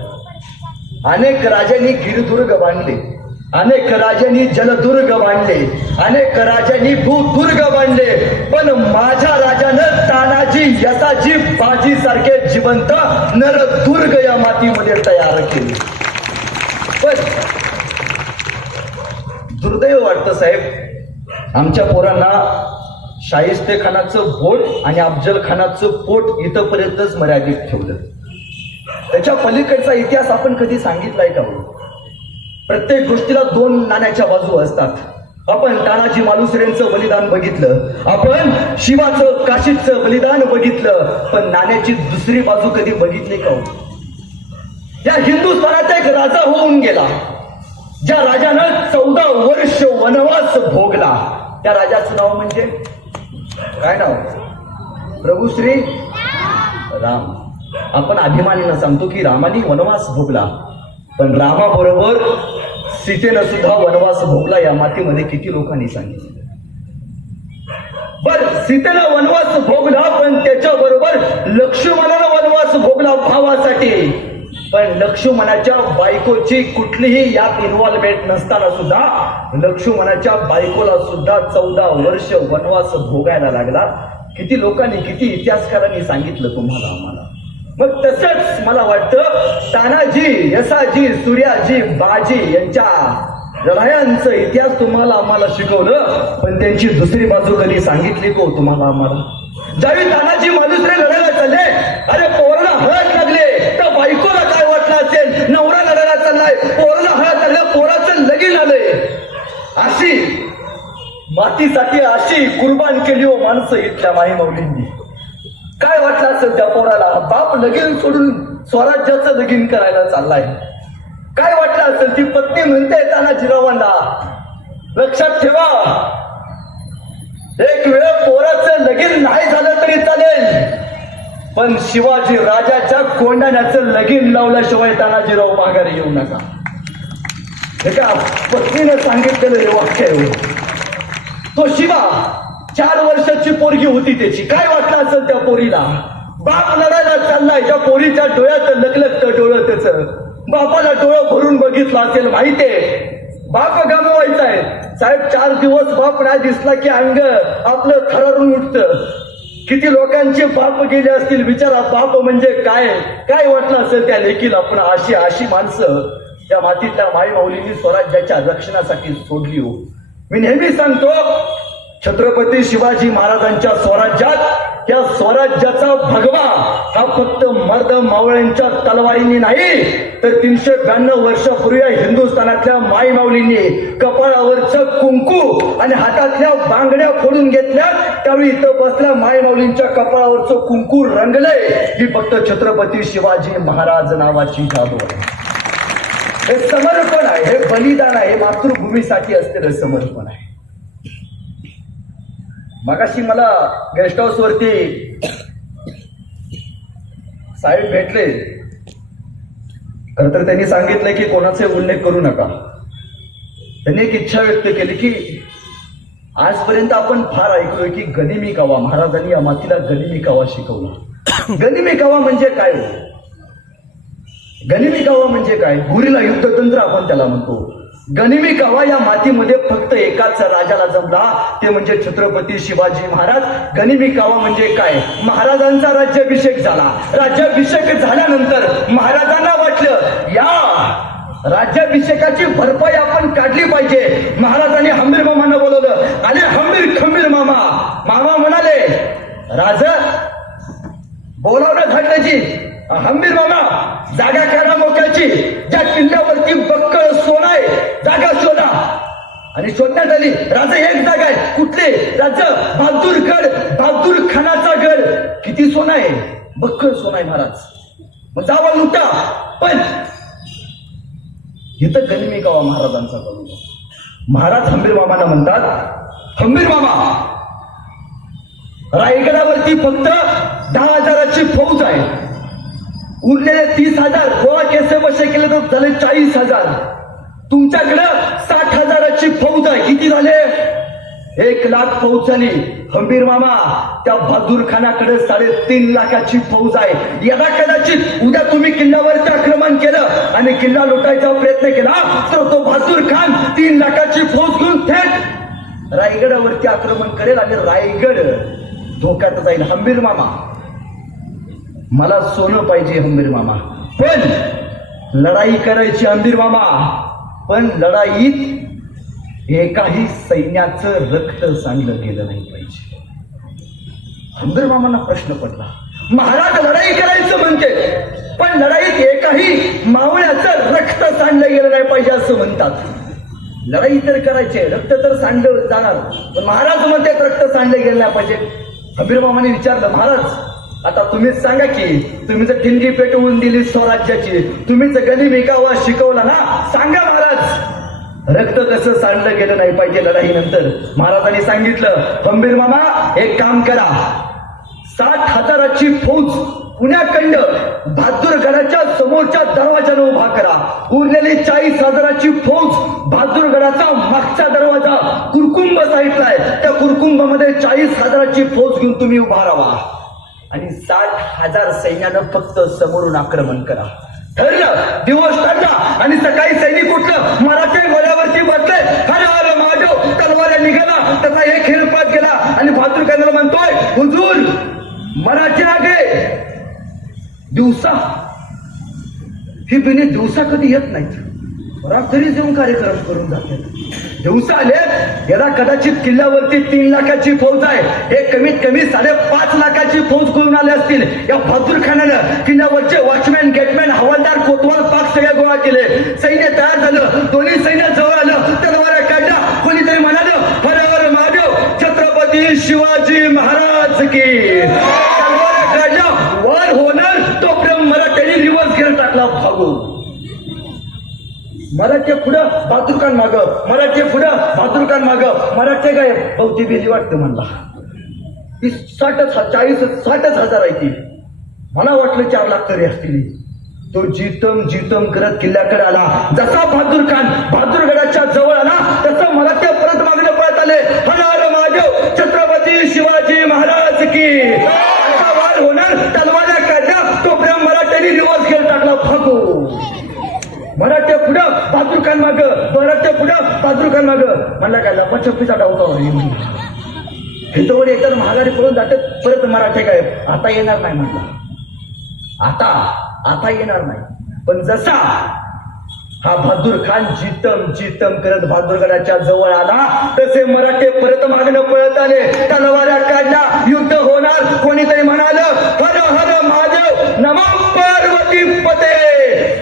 अनेक राजांनी गिरदुर्ग बांधले, अनेक राजांनी जलदुर्ग बांधले, अनेक राजांनी भूदुर्ग बांधले, पण माझ्या राजानं तानाजी यसाजी बाजी सारखे जिवंत नरदुर्ग या मातीमध्ये तयार केले. पण दुर्दैव वाटतं साहेब, आमच्या पोरांना शाहिस्ते खानाचं बोट आणि अफजल खानाचं पोट इथंपर्यंतच मर्यादित ठेवलं. त्याच्या पलीकडचा इतिहास आपण कधी सांगितलाय का? प्रत्येक गोष्टीला दोन नाण्याच्या बाजू असतात. आपण तानाजी मालुसरेंचं बलिदान बघितलं, आपण शिवाचं काशीचं बलिदान बघितलं, पण नाण्याची दुसरी बाजू कधी बघितली का? या हिंदुस्थानात एक राजा होऊन गेला, ज्या राजानं 14 वर्ष वनवास भोगला. त्या राजाचं नाव म्हणजे काय नाव? प्रभू श्री राम. आपण अभिमानानं सांगतो की रामाने वनवास भोगला, पण रामाबरोबर सीतेनं सुद्धा वनवास भोगला. या मातीमध्ये किती लोकांनी सांगितलं? बर, सीतेनं वनवास भोगला, पण त्याच्याबरोबर लक्ष्मणानं वनवास भोगला भावासाठी. पण लक्ष्मणाच्या बायकोची कुठलीही यात इन्व्हॉल्वमेंट नसताना सुद्धा लक्ष्मणाच्या बायकोला सुद्धा 14 वर्ष वनवास भोगायला लागला. किती लोकांनी, किती इतिहासकारांनी सांगितलं तुम्हाला, आम्हाला. मग तसंच मला वाटतं तानाजी यसाजी सूर्याजी बाजी यांच्या लढायांचा इतिहास तुम्हाला आम्हाला शिकवलं, पण त्यांची दुसरी बाजू कधी सांगितली को तुम्हाला आम्हाला? ज्यावेळी तानाजी मालुसरे लढायला चालले, अरे पोराला हळद लागले, तर बायकोला काय वाटलं असेल? नवरा लढायला चाललाय, पोराला हळद लागलं, पोराचं लगीन आलंय. अशी मातीसाठी अशी कुर्बान केली हो माणसं इथल्या माई माऊलींनी. काय वाटलं असेल त्या पोराला? बाप लगीन सोडून स्वराज्याचं लगीन करायला चाललाय. काय वाटलं असेल? ती पत्नी म्हणते तानाजीरावांना, लक्षात ठेवा, एक वेळ पोराचं लगीन नाही झालं तरी चालेल, पण शिवाजी राजाच्या कोंडाण्याचं लगीन लावल्याशिवाय तानाजीराव माघारी येऊ नका. हे का पत्नीने सांगितलेलं हे वाक्य आहे. तो शिवा 4 वर्षाची पोरगी होती त्याची. काय वाटलं असेल त्या पोरीला? बाप लढायला चाललाय, त्या पोरीच्या डोळ्यात लकलकतं डोळं त्याचं. बापाला डोळं भरून बघितलं असेल, माहितीये बाप गमवायचा आहे साहेब. 4 दिवस बाप नाही दिसला की अंग आपलं थरारून उठतं. किती लोकांचे बाप गेले असतील विचारा, बाप म्हणजे काय वाटलं असेल त्या लेकीला. पण अशी माणसं त्या मातीतल्या माई माऊलींनी स्वराज्याच्या रक्षणासाठी सोडली हो. मी नेहमी सांगतो, छत्रपती शिवाजी महाराजांच्या स्वराज्यात, त्या स्वराज्याचा भगवा हा फक्त मर्द मावळ्यांच्या तलवारींनी नाही, तर 392 वर्षापूर्वी हिंदुस्थानातल्या माई माऊलींनी कपाळावरचं कुंकू आणि हातातल्या बांगड्या फोडून घेतल्या. त्यावेळी इथं बसल्या माई माऊलींच्या कपाळावरचं कुंकू रंगलंय. ही फक्त छत्रपती शिवाजी महाराज नावाची जादू आहे. हे समर्पण आहे, हे बलिदान आहे, हे मातृभूमीसाठी असलेलं समर्पण आहे. मगाशी मला गेस्ट हाऊस वरती साहेब भेटले, खर तर त्यांनी सांगितलं की कोणाचे उल्लेख करू नका. त्यांनी एक इच्छा व्यक्त केली की आजपर्यंत आपण फार ऐकलोय की गनिमी कावा, महाराजांनी या मातीला गनिमी कावा शिकवला. गनिमी कावा म्हणजे काय? गनिमी कावा म्हणजे काय? गुरिला युद्धतंत्र आपण त्याला म्हणतो. गनिमी कावा या मातीमध्ये फक्त एकाच राजाला जमला, ते म्हणजे छत्रपती शिवाजी महाराज. गनिमी कावा म्हणजे काय? महाराजांचा राज्याभिषेक झाला. राज्याभिषेक झाल्यानंतर महाराजांना वाटलं या राज्याभिषेकाची भरपाई आपण काढली पाहिजे. महाराजांनी हंबीर मामांना बोलवलं. आले हंबीर खंबीर मामा. मामा म्हणाले, राज बोलावणं घडल्याची. हंबीर मामा जागा करा मोक्याची, ज्या किल्ल्यावरती बक्कळ सोन आहे, जागा शोधा. आणि शोधण्यात आली राजा एक जागा आहे. कुठले राजा? बहादूरगड, बहादूर खानाचा गड. किती सोनं आहे? बक्कळ सोनं आहे महाराज. मग जावा लुटा. पण इथं गनिमी गावा महाराजांचा करू. महाराज हंबीर मामाना म्हणतात, हंबीर मामा, रायगडावरती फक्त 10,000ची फौज आहे. उरलेले 30,000 गोळा केसे बसे केले तर झाले 40,000. तुमच्याकडं 60,000ची फौज आहे. किती झाले? 1,00,000 फौज झाली. हंबीर मामा, त्या बहादूर खानाकडे 3.5 लाखाची फौज आहे. यदा कदाचित उद्या तुम्ही किल्ल्यावरती आक्रमण केलं आणि किल्ला लुटायचा प्रयत्न केला तर तो बहादूर खान 3 लाखाची फौज घेऊन थेट रायगडावरती आक्रमण करेल आणि रायगड धोक्यात जाईल. हंबीर मामा, मला सोनं पाहिजे हंबीर मामा, पण लढाई करायची हंबीर मामा, पण लढाईत एकाही सैन्याचं रक्त सांडलं गेलं नाही पाहिजे. हंबीर मामांना प्रश्न पडला. महाराज लढाई करायचं म्हणते, पण लढाईत एकाही मावळ्याचं रक्त सांडलं गेलं नाही पाहिजे असं म्हणतात. लढाई तर करायचे, रक्त तर सांडलं जाणार, पण महाराज म्हणते रक्त सांडलं गेलं नाही पाहिजे. हंबीर मामाने विचारलं, महाराज आता तुम्हीच सांगा की तुम्ही जर ठिणगी पेटवून दिली स्वराज्याची, तुम्हीच गनिमी गावा शिकवला ना, सांगा महाराज रक्त कसं सांडलं गेलं नाही पाहिजे लढाईनंतर. महाराजांनी सांगितलं, हंबीर मामा एक काम करा, 60,000ची फौज पुण्याखंड बहादूरगडाच्या समोरच्या दरवाजाने उभा करा. उरलेली 40,000ची फौज बहादूरगडाचा मागचा दरवाजा कुरकुंभ साईडला आहे, त्या कुरकुंभामध्ये 40,000ची फौज घेऊन तुम्ही उभा राहा आणि 60,000 सैन्यानं फक्त समोरून आक्रमण करा. ठरलं. दिवस ठरला आणि सकाळी सैनिक उठलं, मराठे गोळ्यावरती बसले, हर हर महादेव, तलवार निघाला, त्याचा एक खेळपात गेला आणि बहादूर खानाला म्हणतोय, हुजूर मराठे आगे. दिवसा ही बिने दिवसा कधी येत नाहीत, रात्री येऊन कार्यक्रम करून जातात. दिवसा आले, याला कदाचित किल्ल्यावरती 3 लाखाची फौज आहे, हे कमीत कमी 5.5 लाखाची फौज करून आले असतील. या बहादूर खानानं किल्ल्यावरचे वॉचमॅन, गेटमॅन, हवालदार, कोतवाल, पाक सगळे गोळा केले. सैन्य तयार झालं, दोन्ही सैन्य जवळ आलं, तलवार काढला. कोणीतरी म्हणालं, हर हर महादेव, छत्रपती शिवाजी महाराज की. तलवार काढला, वर होणार तोपर्यंत मराठ्यांनी रिव्हर्स गिअर टाकला, भागू. मराठे पुढं बहादूर खान माग, मराठे पुढं बहादूर खान माग. मराठे काय बहुती बेली वाटतं म्हणला. ती 60,000 आहे ती. मला वाटलं 4 लाख तरी असतील. तो जितम करत किल्ल्याकडे आला. जसा बहादूर खान बहादूरगडाच्या जवळ आला तसं मराठे परत मागणं पळत आले, हर हर महादेव, छत्रपती शिवाजी महाराज की. असा वार होणार, तलवार काढल्या, तोपर्यंत मराठ्यांनी रिव्हर्स गिअर टाकला, भागू. मराठे पुढं बहादूर खान माग, मराठे पुढं बहादूर खान माग. म्हणला काय लपाछपीचा डावता हे तर एकतर महागारी पळून जातात. परत मराठे काय आता येणार नाही म्हणला, आता येणार नाही. पण जसा हा बहादूर खान जितम करत बहादूरगडाच्या जवळ आला तसे मराठे परत मागणं पळत आले, तलवाऱ्या काढल्या, युद्ध होणार. कोणीतरी म्हणालं, हर हर महादेव, नमः पार्वती पते,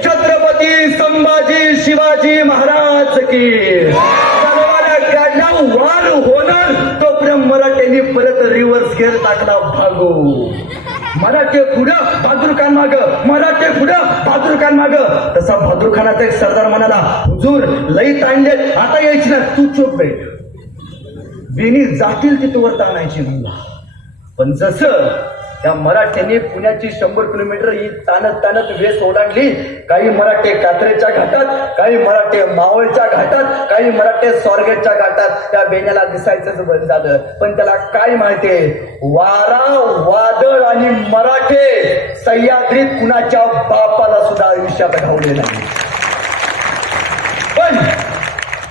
छत्रपती संभाजी शिवाजी महाराज की. तलवाऱ्या काढल्या, वार होणार तोपर्यंत मराठ्यांनी परत रिव्हर्स गिअर टाकला, भागू. मराठे पुढं बहादूर खान माग, मराठे पुढं बहादूर खान माग. तसा बहादूर खानाचा एक सरदार म्हणाला, हुजूर लई ताणले, आता यायची ना, तू चोप बैठ, बेनी जातील तिथवर ताणायची म्हणला. पण जसं त्या मराठ्यांनी पुण्याची 100 किलोमीटर ही ताणत वेस ओलांडली. काही मराठे कात्रेच्या घाटात, काही मराठे मावळच्या घाटात, काही मराठे स्वारगेटच्या घाटात. त्या बेण्याला दिसायचंच बंद झालं. पण त्याला काय माहितीये, वारा, वादळ आणि मराठे सह्याद्रीत कुणाच्या बापाला सुद्धा आयुष्यात घावले नाही. पण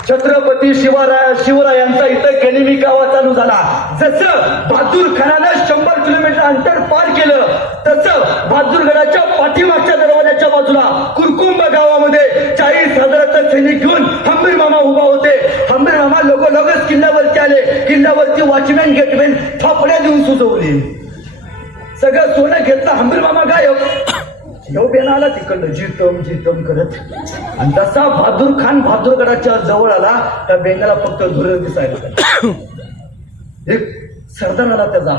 छत्रपती शिवरायांचा इथं गनिमी कावा चालू झाला. जसं बहादूर खानानं 100 किलोमीटर अंतर पार केलं तसं बहादूरगडाच्या पाठीमागच्या दरवाजाच्या बाजूला कुरकुंभ गावामध्ये 40,000चं सैनिक घेऊन हंबीर मामा उभा होते. हंबीर मामा लगोलगच किल्ल्यावरती आले. किल्ल्यावरती वॉचमॅन, गेटमॅन थापड्या देऊन सुचवली. सगळं सोनं घेतलं, हंबीर मामा गायब. ह्यो बेन आला तिकडनं जितम करत आणि तसा बहादूर खान बहादूरगडाच्या जवळ आला. त्या बेनाला फक्त धुर दिसायला एक सरदार आला, त्याचा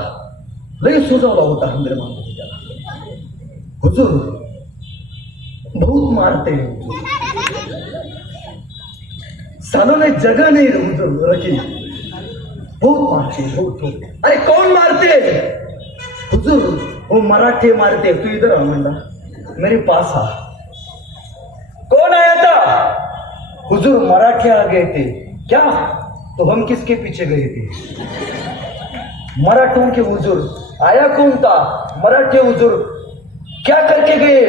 लई सुजावला होता हंदरे मानतो त्याला. हुजूर बहुत मारते सालो नाही जग नाही हुजूर रखी बहुत मारते बहुत. अरे कौन मारते? हुजूर वो मराठे मारते. तू इधर आ म्हणला, मेरे पास आ. कौन आया था? हुजूर मराठे आ गए थे. क्या? तो हम किसके पीछे गए थे? मराठों के हुजूर. आया कौन था? मराठे हुजूर. क्या करके गए?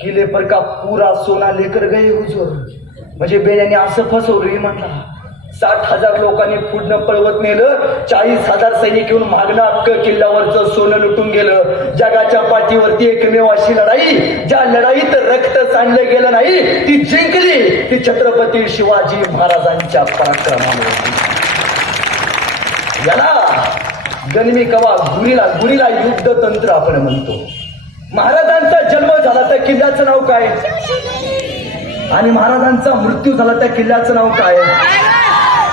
किले पर का पूरा सोना लेकर गए हुजूर. म्हणजे बेण्याने असं फसवलं म्हटला. 60,000 लोकांनी पुढनं पळवत नेलं, 40,000 सैनिक येऊन मागणं अख्खं किल्ल्यावरचं सोनं लुटून गेलं. जगाच्या पाठीवरती एकमेव अशी लढाई, ज्या लढाईत रक्त सांडलं गेलं नाही, ती जिंकली ती छत्रपती शिवाजी महाराजांच्या पराक्रमामुळे. याला गनिमी कवा गुरीला युद्ध तंत्र आपण म्हणतो. महाराजांचा जन्म झाला त्या किल्ल्याचं नाव काय? आणि महाराजांचा मृत्यू झाला त्या किल्ल्याचं नाव काय?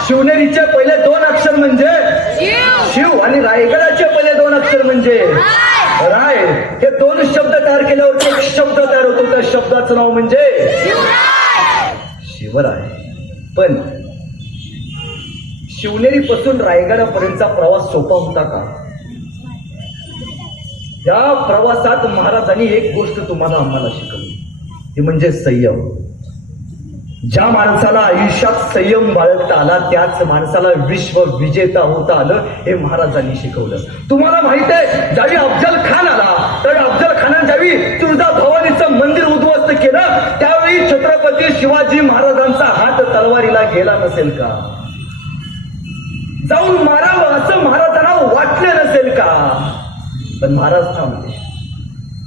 शिवनेरीचे पहिले 2 अक्षर म्हणजे शिव आणि रायगडाचे पहिले 2 अक्षर म्हणजे राय. हे 2 शब्द तयार केल्यावर एक शब्द तयार होतो. त्या शब्दाचं नाव म्हणजे शिवराय. पण शिवनेरी पासून रायगडापर्यंतचा प्रवास सोपा होता का? या प्रवासात महाराजांनी एक गोष्ट तुम्हाला आम्हाला शिकवली, ती म्हणजे संयम. ज्या माणसाला आयुष्यात संयम बाळगता आला त्याच माणसाला विश्व विजेता होता आलं, हे महाराजांनी शिकवलं. तुम्हाला माहित आहे, ज्यावेळी अफजल खान आला त्यावेळी अफजल खानाने ज्यावेळी तुळजाभवानीचं मंदिर उद्ध्वस्त केलं, त्यावेळी छत्रपती शिवाजी महाराजांचा हात तलवारीला गेला नसेल का? जाऊन मारावं असं महाराजांना वाटलं नसेल का? पण महाराज थांबले.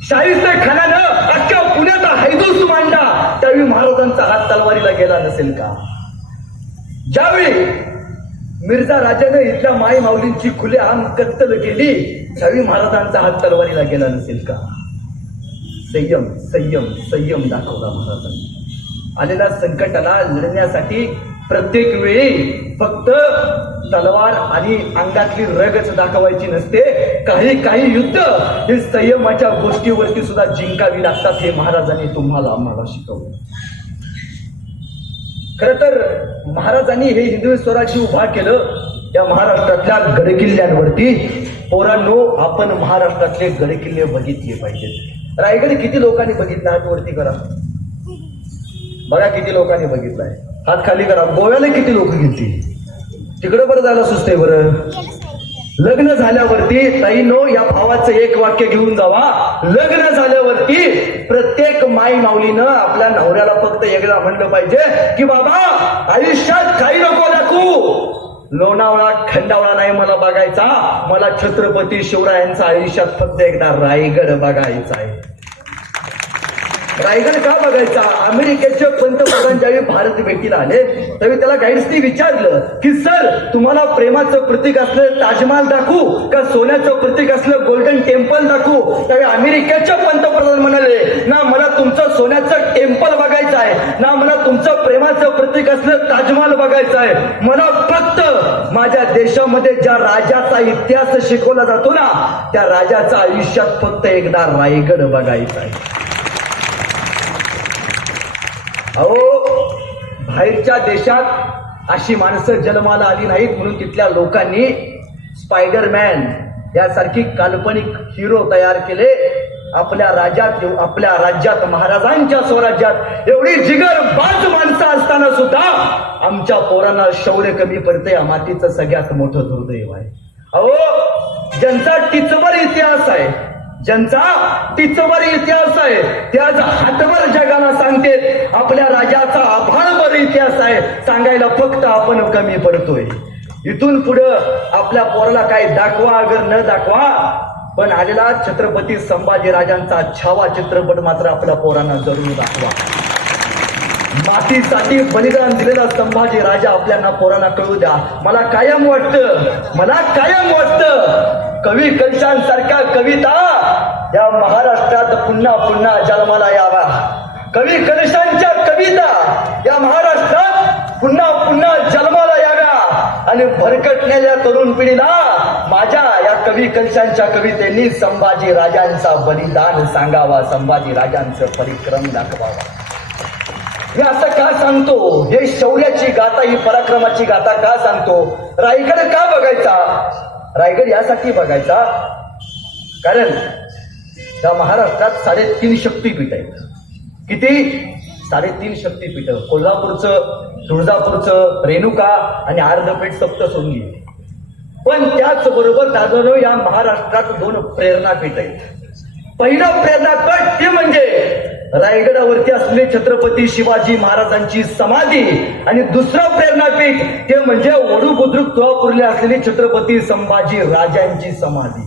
शाहिस्ते खानानं अख्ख्या पुण्यात हैदूस मांडला, त्यावेळी महाराजांचा हात तलवारीला गेला नसेल का? ज्यावेळी मिर्झा राजाने इथल्या माई माऊलींची खुलेआम कत्तल केली, त्यावेळी महाराजांचा हात तलवारीला गेला नसेल का? संयम संयम संयम दाखवला महाराजांनी. आलेल्या संकटाला लढण्यासाठी प्रत्येक वेळी फक्त तलवार आणि अंगातली रगच दाखवायची नसते. काही युद्ध हे संयमाच्या गोष्टीवरती सुद्धा जिंकावी लागतात, हे महाराजांनी तुम्हाला आम्हाला शिकवलं. खर तर महाराजांनी हे हिंदवी स्वराज्य उभा केलं या महाराष्ट्रातल्या गडकिल्ल्यांवरती. पोरांनो, आपण महाराष्ट्रातले गडकिल्ले बघितले पाहिजेत. रायगड किती लोकांनी बघितला? हात वरती करा, बघा किती लोकांनी बघितलाय. हात खाली करा. गोव्याला किती लोक गेली? तिकडं बरं झालं सुचतंय बरं. लग्न झाल्यावरती ताईनो या भावाचं एक वाक्य घेऊन जावा. लग्न झाल्यावरती प्रत्येक माई माऊलीनं आपल्या नवऱ्याला फक्त एकदा म्हणलं पाहिजे की बाबा आयुष्यात काही नको दाखवू, लोणावळा खंडावळा नाही मला बघायचा, मला छत्रपती शिवरायांचं आयुष्यात फक्त एकदा रायगड बघायचा आहे. रायगड का बघायचा? अमेरिकेचे पंतप्रधान ज्यावेळी भारत भेटीला आले त्यावेळी त्याला गाईड्सनी विचारलं की सर, तुम्हाला प्रेमाचं प्रतीक असलं ताजमहाल दाखवू का सोन्याचं प्रतीक असलं गोल्डन टेम्पल दाखवू? त्यावेळी अमेरिकेचे पंतप्रधान म्हणाले, ना मला तुमचं सोन्याचं टेम्पल बघायचं आहे, ना मला तुमचं प्रेमाचं प्रतीक असलं ताजमहाल बघायचं आहे. मला फक्त माझ्या देशामध्ये ज्या राजाचा इतिहास शिकवला जातो ना, त्या राजाचा आयुष्यात फक्त एकदा रायगड बघायचा आहे. अहो, बाहेरच्या देशात अशी माणसं जन्माला आली नाहीत म्हणून तिथल्या लोकांनी स्पायडरमॅन यासारखी काल्पनिक हिरो तयार केले. आपल्या राज्यात महाराजांच्या स्वराज्यात एवढी जिगरबाज माणसं असताना सुद्धा आमच्या पोरांना शौर्य कमी पडते. या मातीचं सगळ्यात मोठं दुर्दैव आहे. अहो, ज्यांचा टिचवर इतिहास आहे, त्याच हातवर जगाला सांगते आपल्या राजाचा आभाळभर इतिहास आहे. सांगायला फक्त आपण कमी पडतोय. इथून पुढं आपल्या पोराला काय दाखवा अगर न दाखवा, पण आलेला छत्रपती संभाजी राजांचा छावा चित्रपट मात्र आपल्या पोरांना जरूर दाखवा. मातीसाठी बलिदान दिलेला संभाजी राजा आपल्याला पोरांना कळू द्या. मला कायम वाटतं कवी कलशांसारख्या कविता या महाराष्ट्रात पुन्हा पुन्हा जन्माला यावा. कवी कनिष्ठांच्या कविता या महाराष्ट्रात पुन्हा पुन्हा जन्माला याव्या आणि भरकटलेल्या तरुण पिढीला माझ्या या कवी कनिष्ठांच्या कवितेंनी संभाजी राजांचा बलिदान सांगावा, संभाजी राजांचं परिक्रम दाखवावा. मी असं का सांगतो? हे शौर्याची गाथा, ही पराक्रमाची गाथा का सांगतो? रायगड का बघायचा? रायगड यासाठी बघायचा कारण त्या महाराष्ट्रात 3.5 शक्तीपीठ आहेत. किती? 3.5 शक्तीपीठ. कोल्हापूरचं, तुळजापूरचं, रेणुका आणि अर्धपेठ सप्तशृंगी. पण त्याचबरोबर दादोनो या महाराष्ट्रात 2 प्रेरणापीठ आहेत. पहिलं प्रेरणापीठ ते म्हणजे रायगडावरती असलेले छत्रपती शिवाजी महाराजांची समाधी आणि दुसरं प्रेरणापीठ ते म्हणजे वडू बुद्रुक तुळापूरले असलेली छत्रपती संभाजी राजांची समाधी.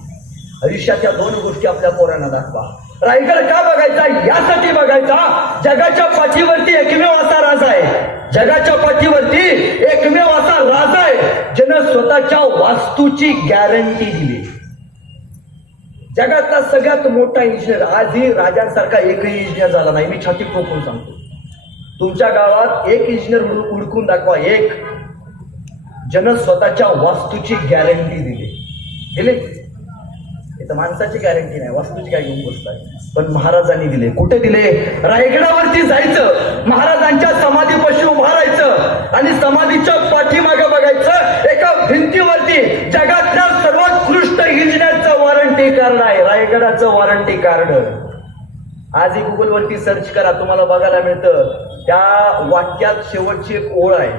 आयुष्याच्या 2 गोष्टी आपल्या पोरांना दाखवा. रायगड का बघायचा? यासाठी बघायचा जगाच्या पाठीवरती एकमेव असा राजा आहे, जगाच्या पाठीवरती एकमेव असा राजा आहे ज्यानं स्वतःच्या वास्तूची गॅरंटी दिली. जगातला सगळ्यात मोठा इंजिनियर आजही राजांसारखा एकही इंजिनियर झाला नाही. मी छाती ठोकून सांगतो, तुमच्या गावात एक इंजिनियर उडकून दाखवा, एक ज्यानं स्वतःच्या वास्तूची गॅरंटी दिली. इथं माणसाची गॅरंटी नाही, वास्तूची काय घेऊन बसताय. पण महाराजांनी दिले. कुठे दिले? रायगडावरती जायचं, महाराजांच्या समाधीपाशी उभं राहायचं आणि समाधीच्या पाठीमागे बघायचं एका भिंतीवरती जगातल्या सर्वोत्कृष्ट इंजिनियरचं वॉरंटी कार्ड आहे, रायगडाचं वॉरंटी कार्ड. आजही गुगलवरती सर्च करा, तुम्हाला बघायला मिळतं. त्या वाक्यात शेवटची एक ओळ आहे,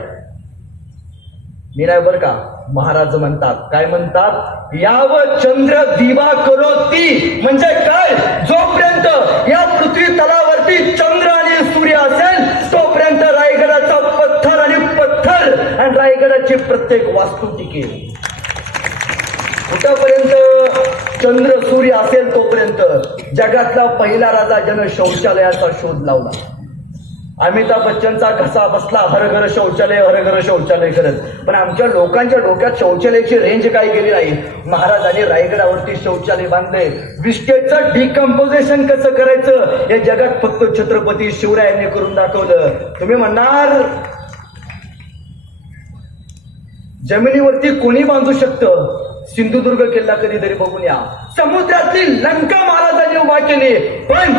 मी नाही बरं का, महाराज म्हणतात. काय म्हणतात? याव चंद्र दिवा करोती. म्हणजे काय? जोपर्यंत या पृथ्वी तलावरती चंद्र आणि सूर्य असेल तोपर्यंत रायगडाचा पत्थर आणि रायगडाची प्रत्येक वास्तू टिकेल. कुठपर्यंत चंद्र सूर्य असेल तोपर्यंत जगातला पहिला राजा ज्यानं शौचालयाचा शोध लावला. अमिताभ बच्चनचा घसा बसला हर घर शौचालय, हर घर शौचालय करत. पण आमच्या लोकांच्या डोक्यात शौचालयाची रेंज काय गेली नाही. महाराजांनी रायगडावरती शौचालय बांधले. विष्टेचं डिकम्पोजिशन कसं करायचं हे जगात फक्त छत्रपती शिवरायांनी करून दाखवलं. तुम्ही म्हणणार जमिनीवरती कोणी बांधू शकतं? सिंधुदुर्ग किल्ला कधीतरी बघून या. समुद्रातली लंका महाराजांनी उभा केली, पण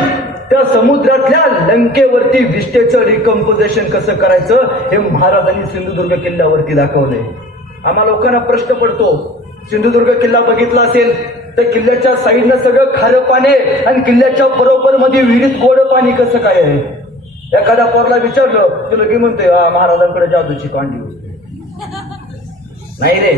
त्या समुद्रातल्या लंकेवरती विष्टेचं डिकम्पोजिशन कसं करायचं हे महाराजांनी सिंधुदुर्ग किल्ल्यावरती दाखवलंय. आम्हा लोकांना प्रश्न पडतो, सिंधुदुर्ग किल्ला बघितला असेल तर किल्ल्याच्या साईडनं सगळं खारं पाणी आणि किल्ल्याच्या बरोबर मध्ये विहिरीत गोड पाणी कसं काय आहे? एखाद्या पोरला विचारलं की लगे म्हणतोय महाराजांकडे जादूची कांडी होती. नाही रे,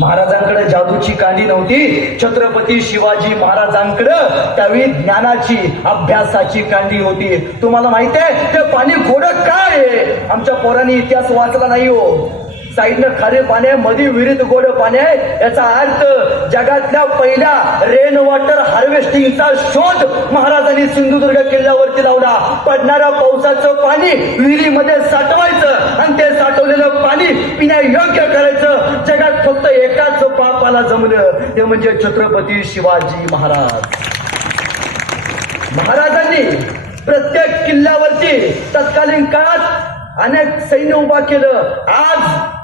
महाराजांकडे जादूची कांडी नव्हती. छत्रपती शिवाजी महाराजांकडे त्यावेळी ज्ञानाची, अभ्यासाची कांडी होती. तुम्हाला माहिती आहे ते पाणी गोड काय आहे? आमच्या पोरांनी इतिहास वाचला नाही हो. साईडनं खारे पाणी आहे, मध्ये विहिरीत गोड पाणी आहे. याचा अर्थ जगातल्या पहिल्या रेन वॉटर हार्वेस्टिंगचा शोध महाराजांनी सिंधुदुर्ग किल्ल्यावरती लावला. पडणाऱ्या पावसाचं पाणी विहिरीमध्ये साठवायचं आणि ते साठवलेलं पाणी पिण्यायोग्य करायचं. जगात फक्त एकाच पापाला जमलं, ते म्हणजे छत्रपती शिवाजी महाराज. महाराजांनी प्रत्येक किल्ल्यावरती तत्कालीन काळात अनेक सैन्य उभा केलं. आज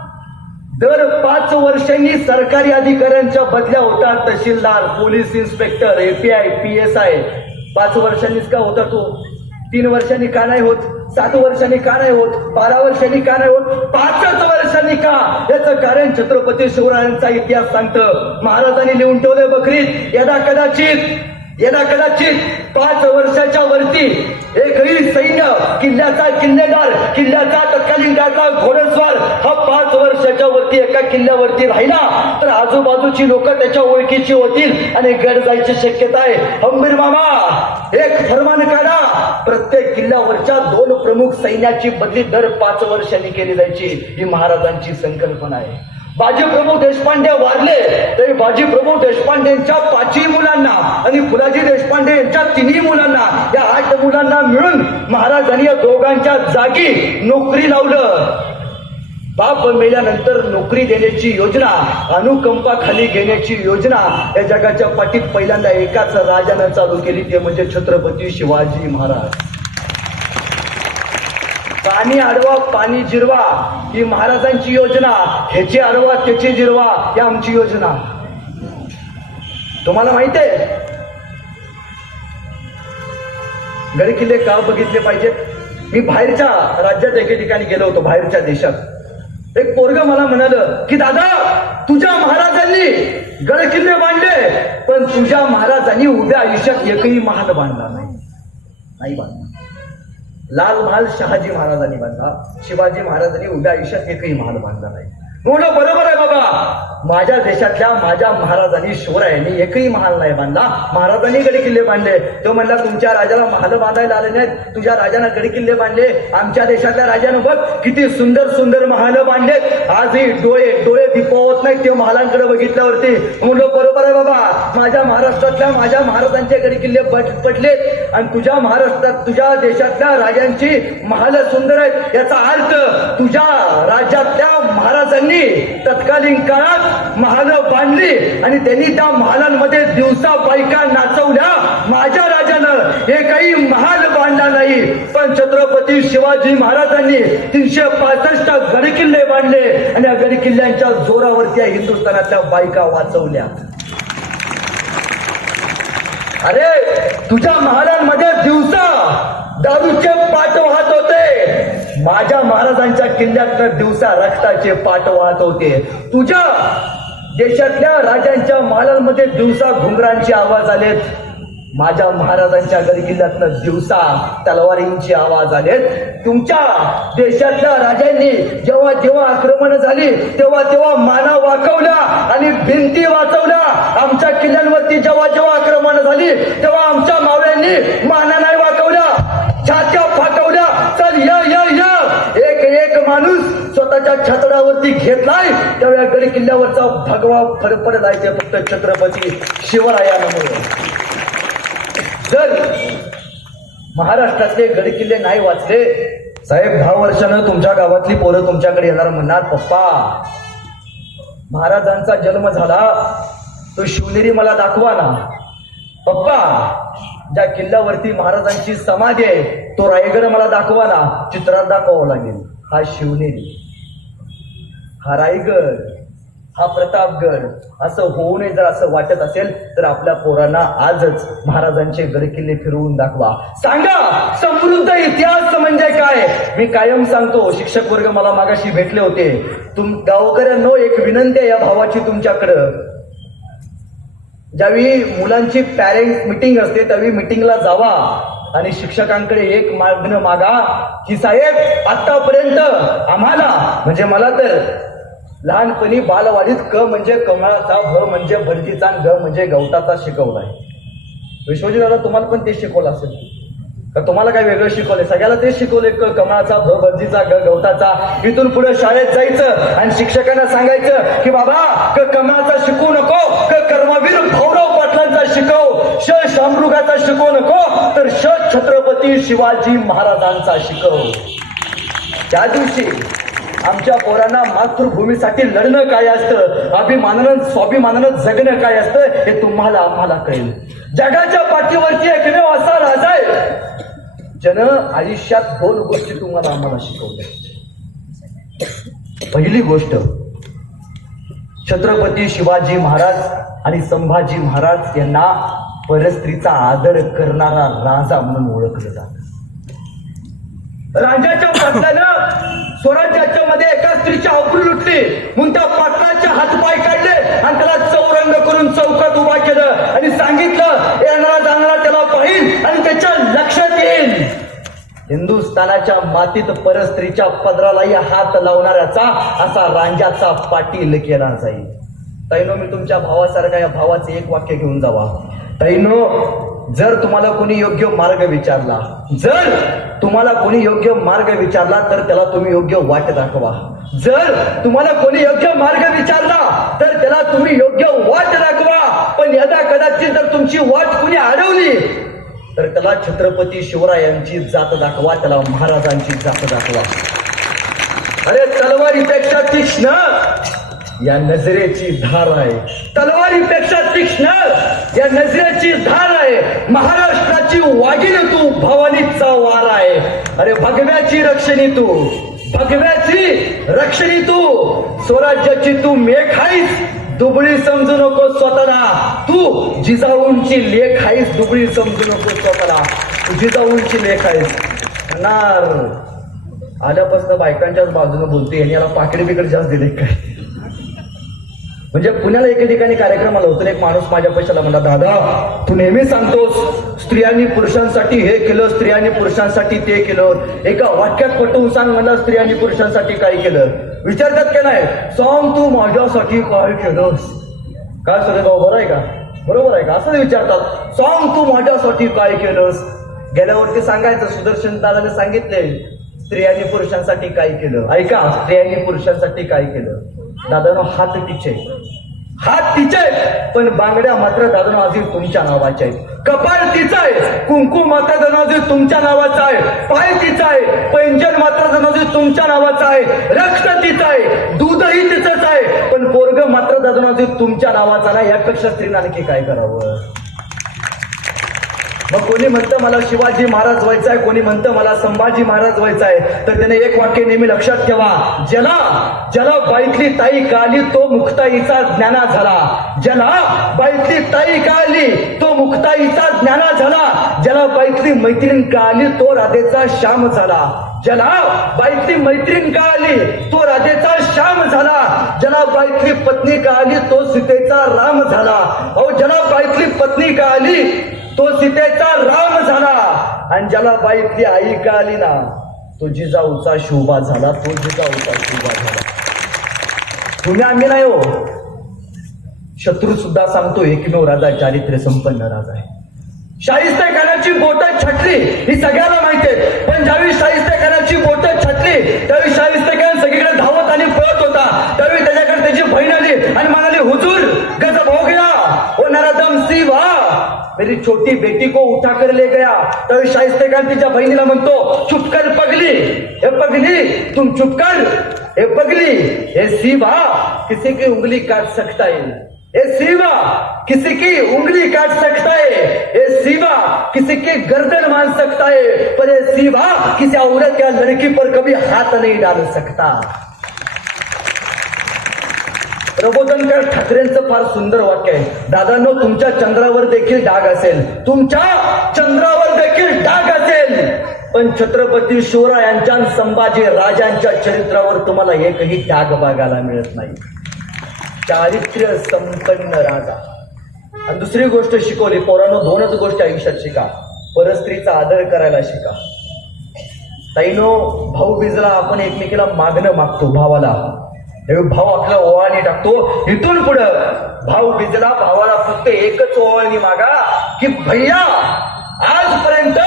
दर 5 वर्षांनी सरकारी अधिकाऱ्यांच्या बदल्या होतात. तहसीलदार, पोलीस इन्स्पेक्टर, API, PSI. 5 वर्षांनीच का होता तो? 3 वर्षांनी का नाही होत? 7 वर्षांनी का नाही होत? 12 वर्षांनी का नाही होत? 5च वर्षांनी का? याचं कारण छत्रपती शिवरायांचा इतिहास सांगतं. महाराजांनी लिहून ठेवले बकरीत, यदा कदाचित 5 वर्षाच्या वरती एकही सैन्य, किल्ल्याचा किल्लेदार, किल्ल्याचा तत्कालीन काळातला घोडेस्वार हा 5 वर्षाच्या वरती एका किल्ल्यावरती राहिला तर आजूबाजूची लोक त्याच्या ओळखीची होतील आणि गड जायची शक्यता आहे. हंबीर मामा, एक फरमान काढा, प्रत्येक किल्ल्यावरच्या 2 प्रमुख सैन्याची बदली दर 5 वर्षांनी केली जायची. ही महाराजांची संकल्पना आहे. बाजीप्रभू देशपांडे वारले तरी बाजीप्रभू देशपांडेंच्या 5 मुलांना आणि फुलाजी देशपांडे यांच्या 3 मुलांना, या 8 मुलांना मिळून महाराजांनी या दोघांच्या जागी नोकरी लावलं. बाप मेल्यानंतर नोकरी देण्याची योजना, अनुकंपा खाली घेण्याची योजना या जगाच्या पाठीत पहिल्यांदा एकाच राजानं चालू केली, ते म्हणजे छत्रपती शिवाजी महाराज. पाणी अडवा पाणी जिरवा ही महाराजांची योजना, ह्याची अडवा त्याची जिरवा ही आमची योजना. तुम्हाला माहित आहे गड किल्ले का बघितले पाहिजेत? मी बाहेरच्या राज्यात एके ठिकाणी गेलो होतो, बाहेरच्या देशात. एक पोरग मला म्हणालं की दादा, तुझ्या महाराजांनी गड किल्ले बांधले, पण तुझ्या महाराजांनी उभ्या आयुष्यात एकही महाल बांधला नाही बांधला. लाल महाल शहाजी महाराजांनी बांधला, शिवाजी महाराजांनी उभ्या आयुष्यात एकही महाल बांधला नाही. म्हणलं बरोबर आहे बाबा, माझ्या देशातल्या माझ्या महाराजांनी शिवरायांनी एकही महाल नाही बांधला, महाराजांनी गड किल्ले बांधले. तो म्हणला तुमच्या राजाला महाल बांधायला आले नाहीत, तुझ्या राजानं गड किल्ले बांधले. आमच्या देशातल्या राजानं बघ किती सुंदर सुंदर महाल बांधलेत, आजही डोळे दिपवत नाहीत ते महालांकडे बघितल्यावरती. म्हणलं बरोबर आहे बाबा, माझ्या महाराष्ट्रातल्या माझ्या महाराजांचे गड किल्ले पडलेत आणि तुझ्या महाराष्ट्रात तुझ्या देशातल्या राजांची महाल सुंदर आहेत. याचा अर्थ तुझ्या राज्यातल्या महाराजांनी तत्कालीन काळात महाल बांधली आणि त्यांनी त्या महालांमध्ये दिवसा बायका नाचवल्या. माझ्या राजानं एकही महाल बांधला नाही, पण छत्रपती शिवाजी महाराजांनी 365 गड किल्ले बांधले आणि या गड किल्ल्यांच्या जोरावरती या हिंदुस्थानातल्या बायका वाचवल्या. अरे तुझ्या महालांमध्ये दिवसा दारूचे पाट वाहत होते, माझ्या महाराजांच्या किल्ल्यात दिवसा रक्ताचे पाट वाहत होते. तुझ्या देशातल्या राजांच्या महालांमध्ये दिवसा घुंगरांचे आवाज आलेत, माझ्या महाराजांच्या गड किल्ल्यातनं दिवसा तलवारींचे आवाज आलेत. तुमच्या देशातल्या राजांनी जेव्हा जेव्हा आक्रमण झाली तेव्हा तेव्हा माना वाकवल्या आणि भिंती वाचवल्या. आमच्या किल्ल्यांवरती जेव्हा जेव्हा आक्रमण झाली तेव्हा आमच्या मावळ्यांनी माना नाही वाकवल्या, छात्या फाटवल्या. चल या या या एक माणूस स्वतःच्या छतडावरती घेतलाय, तेव्हा गड किल्ल्यावरचा भगवा फडफडलाय ते फक्त छत्रपती शिवरायांमुळे. जर महाराष्ट्रातले गड किल्ले नाही वाचले साहेब, 10 वर्षानं तुमच्या गावातली पोरं तुमच्याकडे येणार, म्हणणार पप्पा महाराजांचा जन्म झाला तो शिवनेरी मला दाखवा ना. पप्पा ज्या किल्ल्यावरती महाराजांची समाधी आहे तो रायगड मला दाखवा ना. चित्रात दाखवावं लागेल. हा शिवनेरी, हा रायगड, हा प्रतापगड. असं होऊ नये जर असं वाटत असेल तर आपल्या पोरांना आजच महाराजांचे गड किल्ले फिरवून दाखवा. सांगा समृद्ध इतिहास म्हणजे काय. मी कायम सांगतो, शिक्षक वर्ग मला मागाशी भेटले होते. गावकऱ्यांनो एक विनंती आहे या भावाची तुमच्याकडं. ज्यावेळी मुलांची पॅरेंट मिटिंग असते त्यावेळी मिटिंगला जावा आणि शिक्षकांकडे एक मागणं मागा की साहेब आतापर्यंत आम्हाला, म्हणजे मला तर लहानपणी बालवाडीत क म्हणजे कमळाचा, भ म्हणजे भरतीचा, ग म्हणजे गवताचा शिकवलाय. विश्वजित दादा तुम्हाला पण ते शिकवलं असेल का? तुम्हाला काय वेगळं शिकवलंय? सगळ्याला तेच शिकवलंय, क कमळाचा, भ भरतीचा, ग गवताचा. इथून पुढे शाळेत जायचं आणि शिक्षकांना सांगायचं की बाबा क कमळाचा शिकवू नको, क कर्मवीर भाऊराव पाटलांचा शिकव, श शामृगाचा शिकवू नको, तर श छत्रपती शिवाजी महाराजांचा शिकव. त्या दिवशी आमच्या पोरांना मातृभूमीसाठी लढणं काय असतं, अभिमानानं स्वाभिमानानं जगणं काय असतं हे तुम्हाला आम्हाला कळेल. जगाच्या पाठीवरती एकमेव असा राजा आहे ज्यानं आयुष्यात 2 गोष्टी तुम्हाला आम्हाला शिकवल्या. पहिली गोष्ट, छत्रपती शिवाजी महाराज आणि संभाजी महाराज यांना परस्त्रीचा आदर करणारा राजा म्हणून ओळखलं जातं. राजाच्या पाटलानं स्वराज्याच्या मध्ये एका स्त्रीची आबरू लुटली म्हणून त्या पाटलाचे हातपाय काढले आणि त्याला चौरंग करून चौकात उभा केलं आणि सांगितलं येणारा जाणारा त्याला पाहिल आणि त्याच्या लक्षात येईल. हिंदुस्थानाच्या मातीत परस्त्रीच्या पदरालाही हात लावणाऱ्याचा असा रांजाचा पाटील केला जाईल. ताईनो, मी तुमच्या भावासारखा या भावाचे एक वाक्य घेऊन जावा. ताईनो, जर तुम्हाला कोणी योग्य मार्ग विचारला, जर तुम्हाला कोणी योग्य मार्ग विचारला तर त्याला तुम्ही योग्य वाट दाखवा. जर तुम्हाला कोणी योग्य मार्ग विचारला तर त्याला तुम्ही योग्य वाट दाखवा. पण यदा कदाचित जर तुमची वाट कुणी अडवली तर त्याला छत्रपती शिवरायांची जात दाखवा, त्याला महाराजांची जात दाखवा. अरे तलवारीपेक्षा तीक्ष्ण या नजरेची धार आहे. तलवारीपेक्षा तीक्ष्ण या नजरेची धार आहे. महाराष्ट्राची वाघिणी तू, भवानीचा वार आहे. अरे भगव्याची रक्षणी तू, भगव्याची रक्षणी तू, स्वराज्याची तू मेघ आहेस. दुबळी समजू नको स्वतःला, तू जिजाऊंची लेख आहेस. दुबळी समजू नको स्वतःला, तू जिजाऊंची लेख आहेस. नार आल्यापासून बायकांच्याच बाजूने बोलते, यांनी याला पाकिट बिकट जास्त दिले काय. म्हणजे पुण्याला एके ठिकाणी कार्यक्रमाला होतो, एक माणूस माझ्या पैशाला म्हणला, दादा तू नेहमी सांगतोस स्त्रियांनी पुरुषांसाठी हे केलं, स्त्रियांनी पुरुषांसाठी ते केलं, एका वाक्यात पटवून सांग म्हणला स्त्रियांनी पुरुषांसाठी काय केलं. विचारतात का नाही, सांग तू माझ्यासाठी काय केलंस. काय सुरेशभाऊ बरं आहे का, बरोबर आहे का, असं विचारतात. सांग तू माझ्यासाठी काय केलंस. गेल्यावरती सांगायचं सुदर्शन दादाने सांगितले स्त्रियांनी पुरुषांसाठी काय केलं. ऐका, स्त्रियांनी पुरुषांसाठी काय केलं. दादानो हात तिचे, हात तिचे, पण बांगड्या मात्र दादानो अजून तुमच्या नावाच्या आहेत. कपाळ तिचं आहे, कुंकू मात्र दादानो अजून तुमच्या नावाचं आहे. पाय तिचा आहे, पैंजण मात्र दादानो अजून तुमच्या नावाचं आहे. रक्त तिचं आहे, दूधही तिचंच आहे, पण पोरग मात्र दादानो अजून तुमच्या नावाचा नाही. यापेक्षा स्त्रीनं आणखी काय करावं. मग कोणी म्हणतं मला शिवाजी महाराज व्हायचं आहे, कोणी म्हणतं मला संभाजी महाराज व्हायचं आहे, तर त्याने एक वाक्य नेहमी लक्षात ठेवा, ज्याला बाईतली ताई कळली तो मुक्ताईचा ज्ञाना झाला. ज्याला बाईतली ताई कळली तो मुक्ताईचा ज्ञाना झाला. ज्याला बाईतली मैत्रीण कळली तो राधेचा श्याम झाला. ज्याला बाईतली मैत्रीण कळली तो राधेचा श्याम झाला. ज्याला बाईतली पत्नी कळली तो सीतेचा राम झाला. अहो ज्याला बाईतली पत्नी कळली तो सीतेचा राम झाला. आणि ज्याला बाईतली आई कळली ना तो जिजाऊचा शोभा झाला. तो जिजाऊचा शोभा झाला. तुम्ही आम्ही नाही हो, शत्रू सुद्धा सांगतो एकमेव राजा चारित्र्य संपन्न राजा आहे. शाहिस्ते खानाची बोटं छटली ही सगळ्यांना माहिती आहे, पण ज्यावेळी शाहिस्ते खानाची बोटं छटली त्यावेळी शाहिस्ते खान सगळीकडे धावत आणि पळत होता. त्यावेळी त्याच्याकडे त्याची बहीण आली आणि म्हणाली, हुजूर गजब हो गया, ओ नरादम सिवा, मेरी छोटी बेटी को उठा कर ले गया. त्यावेळी शाहिस्ते खान तिच्या बहिणीला म्हणतो, चुप कर पगली, हे पगली तुम चुप कर, हे पगली, हे सिवा किसी की उंगली काट सकता है, ये सिवा किसी की उंगली काट सकता है, ये सिवा किसी की गर्दन मान सकता है, पर ये सिवा किसी औरत या लड़की पर कभी हाथ नहीं डाल सकता. प्रबोधनकर ठाकरेंचं फार सुंदर वाक्य आहे. दादांनो तुमच्या चंद्रावर देखील डाग असेल, तुमच्या चंद्रावर देखील डाग असेल, पण छत्रपती शिवरायांच्या संभाजी राजांच्या चरित्रावर तुम्हाला एकही डाग बघायला मिळत नाही. चारित्र्य संपन्न राजा. आणि दुसरी गोष्ट शिकवली पोरांनो, दोनच गोष्टी आयुष्यात शिका. परस्त्रीचा आदर करायला शिका. ताईनो, भाऊ बीजला आपण एकमेकीला मागणं मागतो भावाला, भाऊ आपला ओवाळणी टाकतो. इथून पुढं भाऊ बीजला भावाला फक्त एकच ओवाळणी मागा की भैया आजपर्यंत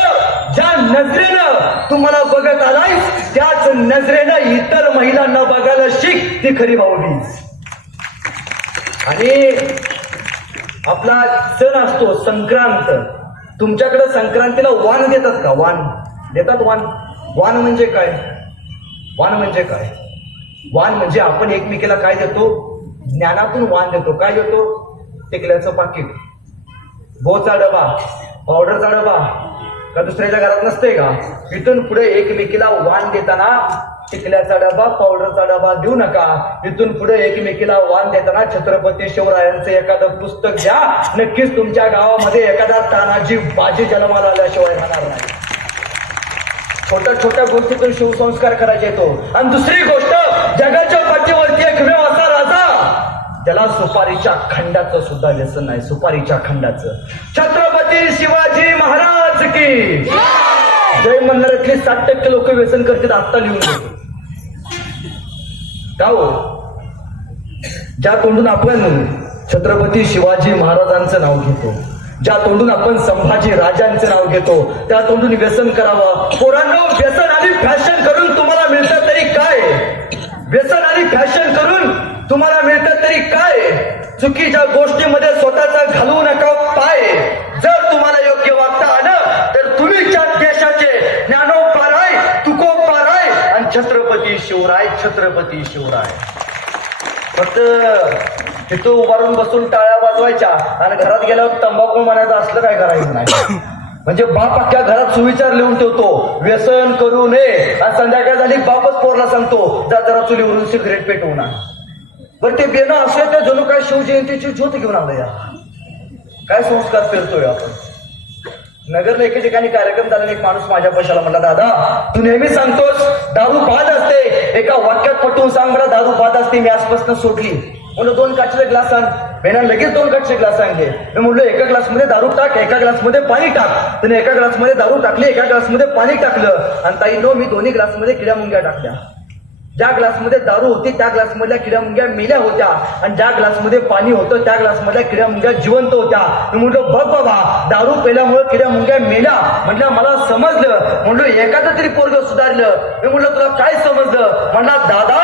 ज्या नजरेनं तुम्हाला बघत आलाय त्याच नजरेनं इतर महिलांना बघायला शिक. ती खरी भाऊबीज. आणि आपला सण असतो संक्रांत. तुमच्याकडे संक्रांतीला वाण देतात का? वाण देतात. वाण म्हणजे काय? वाण म्हणजे काय? वाण म्हणजे आपण एकमेकीला काय देतो? ज्ञानातून वाण देतो. काय देतो? टिकल्याचं पाकिट, बोचा डबा, पावडरचा डबा, का दुसऱ्याच्या घरात नसते का? इथून पुढे एकमेकीला वाण देताना टिकल्याचा डबा, पावडरचा डबा देऊ नका. इथून पुढे एकमेकीला वाण देताना छत्रपती शिवरायांचं एखादं पुस्तक द्या. नक्कीच तुमच्या गावामध्ये एखादा तानाजी बाजी जन्माला आल्याशिवाय राहणार नाही. छोट्या छोट्या गोष्टीतून शिवसंस्कार करायचे येतो. आणि दुसरी गोष्ट, जगाच्या पाठीवरती एकमेव असा राजा ज्याला सुपारीच्या खंडाचं सुद्धा व्यसन नाही. सुपारीच्या खंडाचं. छत्रपती शिवाजी महाराज की जय. मंदिरातली 60% लोक व्यसन करतात. आत्ता लिहून देतो का हो? ज्या तोंडून आपण छत्रपती शिवाजी महाराजांचं नाव घेतो, ज्या तोंडून आपण संभाजी राजांचं नाव घेतो, त्या तोंडून व्यसन करावं. पोरांनो, व्यसन आणि फॅशन करून तुम्हाला मिळतं तरी काय? व्यसन आणि फॅशन करून तुम्हाला मिळतं तरी काय? चुकीच्या गोष्टीमध्ये स्वतःचा घालवू नका पाय. जर तुम्हाला योग्य वागता आलं तर तुम्ही देशाचे ज्ञानोपाराय, तुकोपाराय आणि छत्रपती शिवराय, छत्रपती शिवराय. फक्त तिथं उभारून बसून टाळ्या वाजवायच्या आणि घरात गेल्यावर तंबाखू म्हणायचं असलं काय करायचं नाही. म्हणजे बाप अख्ख्या घरात सुविचार लिहून ठेवतो, व्यसन करू नये, आणि संध्याकाळ झाली बापच पोरला सांगतो जा जरा चुलीवरून सिगरेट पेटवू ना. बरं ते बेनं असले तर जणू काय शिवजयंतीची ज्योत घेऊन आलं या. काय संस्कार पेरतोय आपण. नगरला एके ठिकाणी कार्यक्रम झाला, एक माणूस माझ्या पैशाला म्हणला, दादा तू नेहमी सांगतोस दारू बाद असते, एका वाक्यात पटवून सांग बरं दारू बाद असते. मी आजपासून सोडली. म्हणलं 2 काचेचे ग्लास आण. मेना लगेच 2 काचेचे ग्लास आणले. मी म्हणलो एका ग्लासमध्ये दारू टाक, एका ग्लासमध्ये पाणी टाक. त्याने एका ग्लासमध्ये दारू टाकली, एका ग्लासमध्ये पाणी टाकलं. आणि ताईनो मी दोन्ही ग्लासमध्ये किड्या मुंग्या टाकल्या. ज्या ग्लासमध्ये दारू होती त्या ग्लासमधल्या किड्या मुंग्या मेल्या होत्या, आणि ज्या ग्लासमध्ये पाणी होतं त्या ग्लासमधल्या किड्या मुंग्या जिवंत होत्या. मी म्हटलं बघ बाबा, दारू पेल्यामुळे किड्या मुंग्या मेल्या. म्हटलं मला समजलं. म्हणलो एखादं तरी पोरग सुधारलं. मी म्हटलं तुला काय समजलं. म्हणला दादा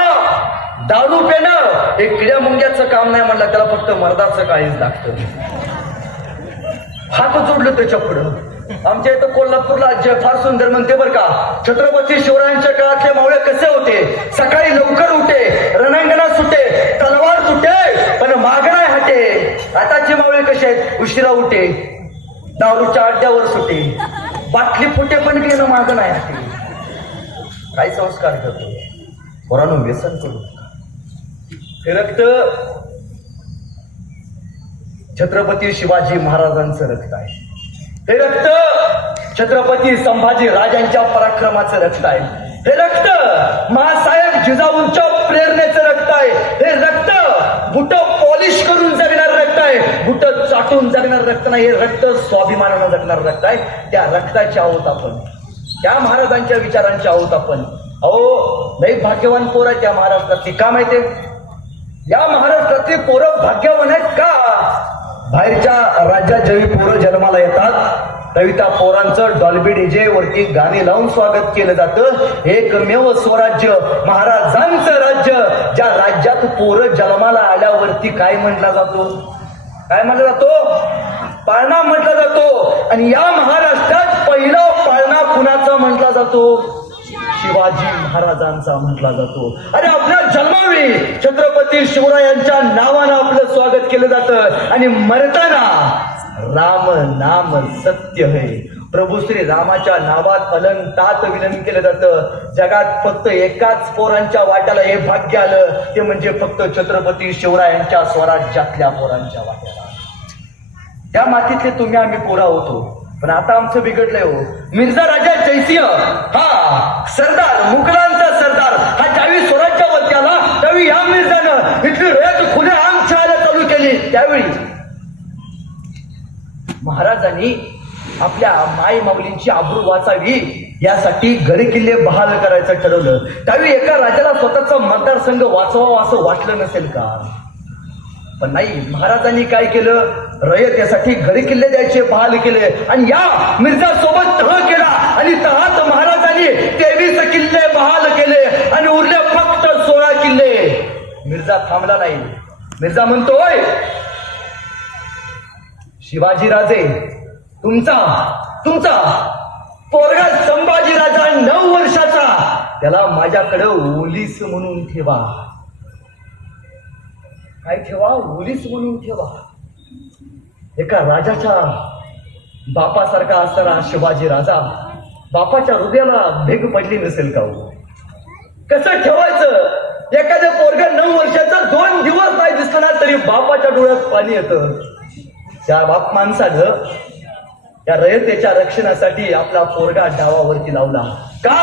दारू पेणं हे किड्या मुंग्याचं काम नाही. म्हणलं त्याला फक्त मर्दाचं काळीच लागतं. हात जोडलं त्याच्या पुढं. आमच्या इथं कोल्हापूरला जे फार सुंदर म्हणते बरं का, छत्रपती शिवरायांच्या काळातले मावळे कसे होते. सकाळी लवकर उठे, रणांगणात सुटे, तलवार सुटे, पण माग नाही हटे. आताचे मावळे कसे आहेत, उशिरा उठे, दारूच्या अड्ड्यावर सुटे, बाटली फुटे पण घेणं माग नाही हटे. काय संस्कार करतो पोरांनो, व्यसन करू. हे रक्त छत्रपती शिवाजी महाराजांचं रक्त आहे. हे रक्त छत्रपती संभाजी राजांच्या पराक्रमाचं रक्त आहे. हे रक्त महासाहेब जिजाऊंच्या प्रेरणेचं रक्त आहे. हे रक्त बुट पॉलिश करून जगणारं रक्त आहे, बुट चाटून जगणारं रक्त नाही. हे रक्त स्वाभिमानानं जगणारं रक्त आहे. त्या रक्ताची आहोत आपण, त्या महाराजांच्या विचारांची आहोत आपण. अहो लई भाग्यवान पोर आहे त्या महाराष्ट्रातली. का माहितीये, या महाराष्ट्रातली पोरं भाग्यवान आहेत का. बाहेरच्या राज्यात जेव्हा पोरं जन्माला येतात तेव्हा त्या पोरांचं डॉल्बी डीजे वरती गाणी लावून स्वागत केलं जातं. एकमेव स्वराज्य महाराजांचं राज्य, ज्या राज्यात पोरं जन्माला आल्यावरती काय म्हटला जातो, काय म्हटला जातो, पाळणा म्हटला जातो. आणि या महाराष्ट्रात पहिला पाळणा कुणाचा म्हटला जातो, शिवाजी महाराजांचा म्हटला जातो. अरे आपल्या जन्मावेळी छत्रपती शिवरायांच्या नावानं आपलं स्वागत केलं जातं, आणि मरताना राम नाम सत्य है, प्रभू श्री रामाच्या नावात अलंतात विनंती केलं जातं. जगात फक्त एकाच पोरांच्या वाट्याला हे भाग्य आलं, ते म्हणजे फक्त छत्रपती शिवरायांच्या स्वराज्यातल्या पोरांच्या वाट्याला. त्या मातीतले तुम्ही आम्ही पोरा होतो, पण आता आमचं बिघडलंय हो. मिर्झा राजा जयसिंह हा सरदार, मुघलांचा सरदार, हा ज्यावेळी स्वराज्यावरती आला त्यावेळी या मिर्झानं इथली रयत खुले आम छायला चालू केली. त्यावेळी महाराजांनी आपल्या माई माऊलींची आबरू वाचावी यासाठी गड किल्ले बहाल करायचं ठरवलं. त्यावेळी एका राजाला स्वतःचा मतदारसंघ वाचवावा असं वाटलं नसेल का, पण नाही. महाराजांनी काय केलं, रयतेसाठी गड किल्ले द्यायचे बहाल केले, आणि या मिर्झा सोबत तह केला, आणि तहात महाराजांनी 23 किल्ले बहाल केले, आणि उरले फक्त 16 किल्ले. मिर्झा थांबला नाही. मिर्झा म्हणतोय, शिवाजी राजे तुमचा पोरगा संभाजी राजा 9 वर्षाचा, त्याला माझ्याकडे ओलीस म्हणून ठेवा. काय ठेवा, ओलीस म्हणून ठेवा. एका राजाच्या बापासारखा असताना शिवाजी राजा, बापाच्या हृदयाला भेग पडली नसेल का हो? कसं ठेवायचं. एखाद्या पोरगा 9 वर्षाचा 2 दिवस नाही दिसला तरी बापाच्या डोळ्यात पाणी येतं. त्या बाप माणसानं त्या रयतेच्या रक्षणासाठी आपला पोरगा डावावरती लावला. का,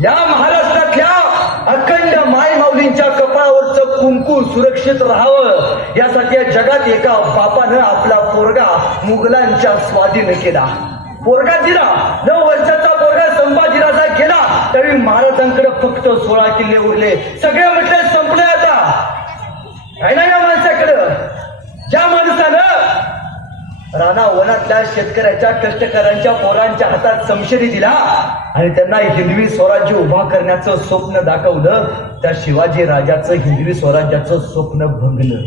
या महाराष्ट्रातल्या अखंड माय माऊलींच्या कपाळावरचं कुंकू सुरक्षित राहावं यासाठी या जगात एका बापानं आपला पोरगा मुघलांच्या स्वाधीन केला. पोरगा दिला, 9 वर्षाचा पोरगा संभाजीराजा गेला, त्यावेळी महाराजांकडे फक्त 16 किल्ले उरले. सगळे म्हटले संपले आता, काय नाही या माणसाकडं. ज्या माणसानं राणा वनातल्या शेतकऱ्याच्या कष्टकऱ्यांच्या पोरांच्या हातात समशेरी दिला आणि त्यांना हिंदवी स्वराज्य उभा करण्याचं स्वप्न दाखवलं, त्या शिवाजी राजाचं हिंदवी स्वराज्याचं स्वप्न भंगलं.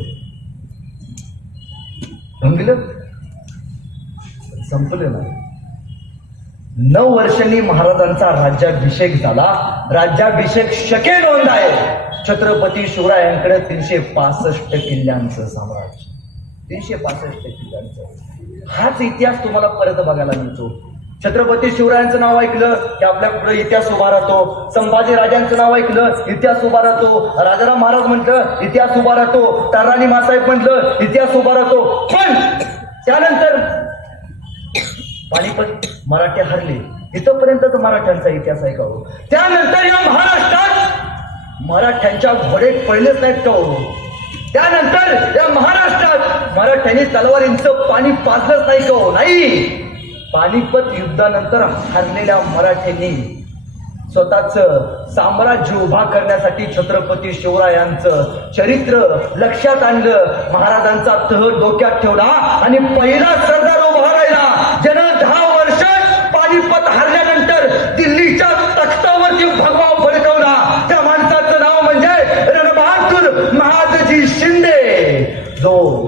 संपलं नाही. 9 वर्षांनी महाराजांचा राज्याभिषेक झाला. राज्याभिषेक शके नोंद आहे. छत्रपती शिवरायांकडे 365 किल्ल्यांचं साम्राज्य. 365 किल्ल्यांचं. हाच इतिहास तुम्हाला परत बघायला मिळतो. छत्रपती शिवरायांचं नाव ऐकलं की आपल्या पुढे इतिहास उभा राहतो. संभाजी राजांचं नाव ऐकलं इतिहास उभा राहतो. राजाराम महाराज म्हटलं इतिहास उभा राहतो. ताराणी मासाहेब म्हटलं इतिहास उभा राहतो. पण त्यानंतर पानिपत मराठे हरले. इथपर्यंतच मराठ्यांचा इतिहास आहे का हो? त्यानंतर या महाराष्ट्रात मराठ्यांच्या घोडे पहिलेच नाहीत का हो? त्यानंतर या महाराष्ट्रात मराठ्यांनी तलवारींचं पाणी पाजलंच नाही का हो? नाही. पानिपत युद्धानंतर हरलेल्या मराठ्यांनी स्वतःच साम्राज्य उभा करण्यासाठी छत्रपती शिवरायांचं चरित्र लक्षात आणलं. महाराजांचा तह डोक्यात ठेवला आणि पहिला सरदार उभा राहिला ज्यानं 10 वर्ष पानिपत हरल्यानंतर दिल्लीच्या तख्तावरती भगवा फडकवला. त्या माणसाचं नाव म्हणजे रणबहादूर महादजी शिंदे, जो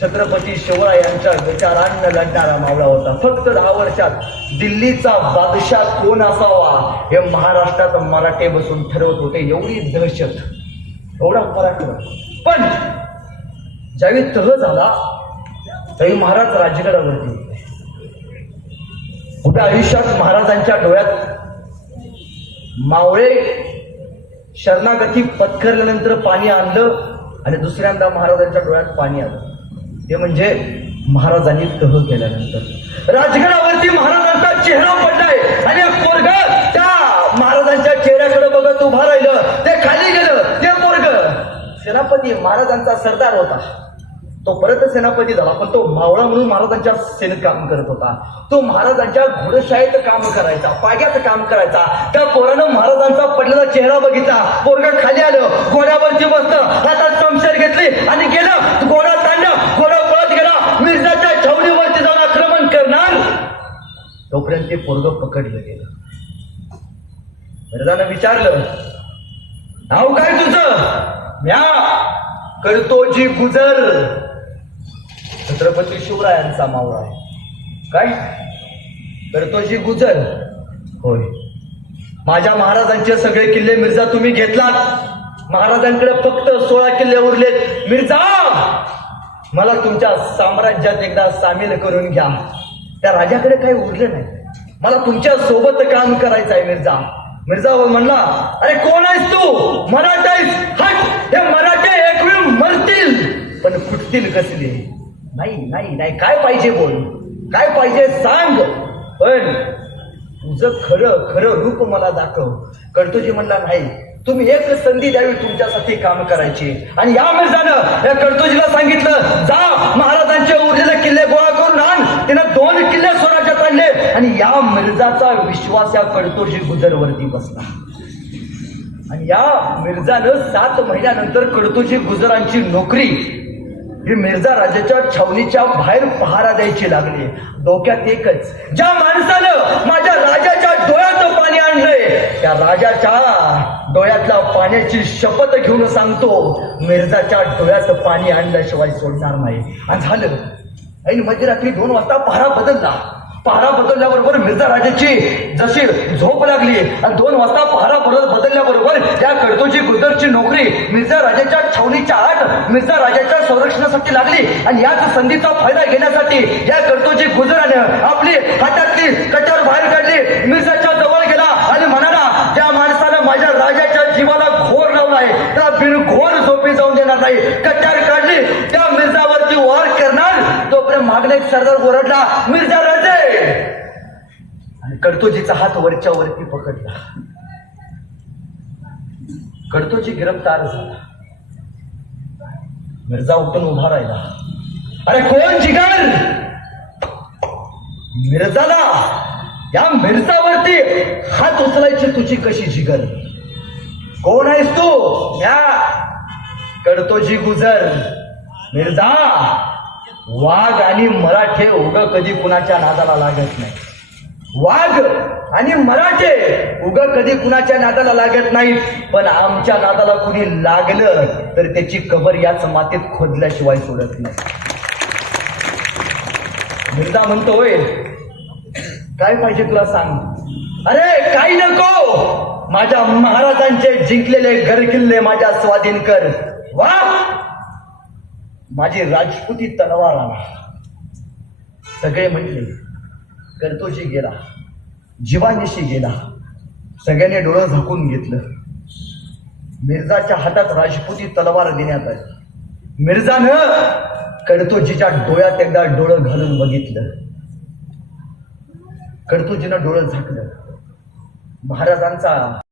छत्रपती शिवरायांच्या विचारांना लढणारा मावळा होता. फक्त 10 वर्षात दिल्लीचा बादशाह कोण असावा हे महाराष्ट्रात मराठे बसून ठरवत होते. एवढी दहशत, एवढा पराक्रम. पण ज्यावेळी तह झाला त्यावेळी महाराज राजगडावरती होते. कुठे आयुष्यात महाराजांच्या डोळ्यात मावळे शरणागती पत्करल्यानंतर पाणी आणलं आणि दुसऱ्यांदा महाराजांच्या डोळ्यात पाणी आलं. ते म्हणजे महाराजांनी तह केल्यानंतर राजगडावरती महाराजांचा चेहरा पडलाय आणि पोरग त्या महाराजांच्या चेहऱ्याकडे बघत उभा राहिलं. ते खाली गेलं. ते पोरग सेनापती महाराजांचा सरदार होता. तो परत सेनापती झाला, पण तो मावळा म्हणून महाराजांच्या सेनेत काम करत होता. तो महाराजांच्या घोडशाळेत काम करायचा, पाग्यात काम करायचा. त्या पोरानं महाराजांचा पडलेला चेहरा बघितला. पोरग खाली आलं, घोड्यावरती बसलं, हातात शमशेर घेतली आणि गेलं. घोडा ताणलं, घोडा पळत गेला. मिर्जाच्या छावणीवरती जाऊन आक्रमण करणार तोपर्यंत ते पोरग पकडलं गेलं. मिर्जानं विचारलं, नाव काय तुझं? म्या करतोजी गुजर. छत्रपती शिवरायांचा मावळा आहे. काय करतोजी गुजर? होय. माझ्या महाराजांचे सगळे किल्ले मिर्झा तुम्ही घेतलात. महाराजांकडे फक्त 16 किल्ले उरलेत. मिर्झा, मला तुमच्या साम्राज्यात एकदा सामील करून घ्या. त्या राजाकडे काही उरलं नाही. मला तुमच्या सोबत काम करायचं आहे मिर्झा. मिर्झा म्हणला, अरे कोण आहेस तू? मराठा आहेस? हट. हे मराठे एक वेळ मरतील पण फुटतील कसले? नाही नाही नाही, काय पाहिजे बोल, काय पाहिजे सांग. पण तुझं खरं खरं रूप मला दाखव. कळतोजी म्हणला, नाही, तुम्ही एक संधी द्यावी तुमच्यासाठी काम करायची. आणि या मिर्झानं या कळतोजीला सांगितलं, जा महाराजांचे उरलेले किल्ले गोळा करून आण. त्यानं 2 किल्ले स्वराज्यात आणले आणि या मिर्झाचा विश्वास या कळतोजी गुजरवरती बसला. आणि या मिर्झानं 7 महिन्यानंतर कळतोजी गुजरांची नोकरी ही मिर्झा राजाच्या छावणीच्या बाहेर पहारा द्यायची लागली. डोक्यात एकच, ज्या माणसानं माझ्या राजाच्या डोळ्याचं पाणी आणलंय त्या राजाच्या डोळ्यातल्या पाण्याची शपथ घेऊन सांगतो, मिर्झाच्या डोळ्याचं पाणी आणल्याशिवाय सोडणार नाही. आणि झालं. ऐन मध्यरात्री 2 वाजता पहारा बदलला. पहारा बदलल्याबरोबर मिर्झा राजाची जशी झोप लागली आणि 2 वाजता पहारा बदलल्याबरोबर त्या कळतोजी गुजरची नोकरी मिर्झा राजाच्या छावणीच्या आत मिर्झा राजाच्या संरक्षणासाठी लागली. आणि याच संधीचा फायदा घेण्यासाठी या कळतोजी गुजरानं आपली हातातली कटार बाहेर काढली. मिर्झाच्या जवळ गेला आणि म्हणाला, ज्या माणसानं माझ्या राजाच्या जीवाला घोर लावलाय त्या बिनघोर झोपी जाऊन देणार नाही. कटार काढली, त्या मिर्झावरती वार करणार. तोपर्यंत मागणे एक सरदार ओरडला, मिर्झा राजे. आणि कळतोजीचा हात वरच्या वरती पकडला. कळतोजी गिरफ्तार झाला. मिर्झा उठून उभा राहिला. अरे कोण जिगर? मिर्झाला, या मिर्झावरती हात उचलायची तुझी कशी जिगर? कोण आहेस तू? या कळतोजी गुजर. मिर्झा, वाघ आणि मराठे उग कधी कुणाच्या नादाला लागत नाही. वाघ आणि मराठे उग कधी कुणाच्या नादाला लागत नाहीत. पण आमच्या नादाला कुणी लागलं तर त्याची कबर याच मातीत खोदल्याशिवाय सोडत नाही. मिर्झा म्हणतोय, काय पाहिजे तुला सांग? अरे काही नको, माझ्या महाराजांचे जिंकलेले गडकिल्ले माझ्या स्वाधीन कर. वा, माझी राजपुती तलवार आणा. सगळे म्हटले करतोजी गेला, जीवानिशी गेला. सगळ्यांनी डोळं झाकून घेतलं. मिर्झाच्या हातात राजपुती तलवार देण्यात आली. मिर्झानं कडतोजीच्या डोळ्यात एकदा डोळं घालून बघितलं. कडतोजीनं डोळं झाकलं. महाराजांचा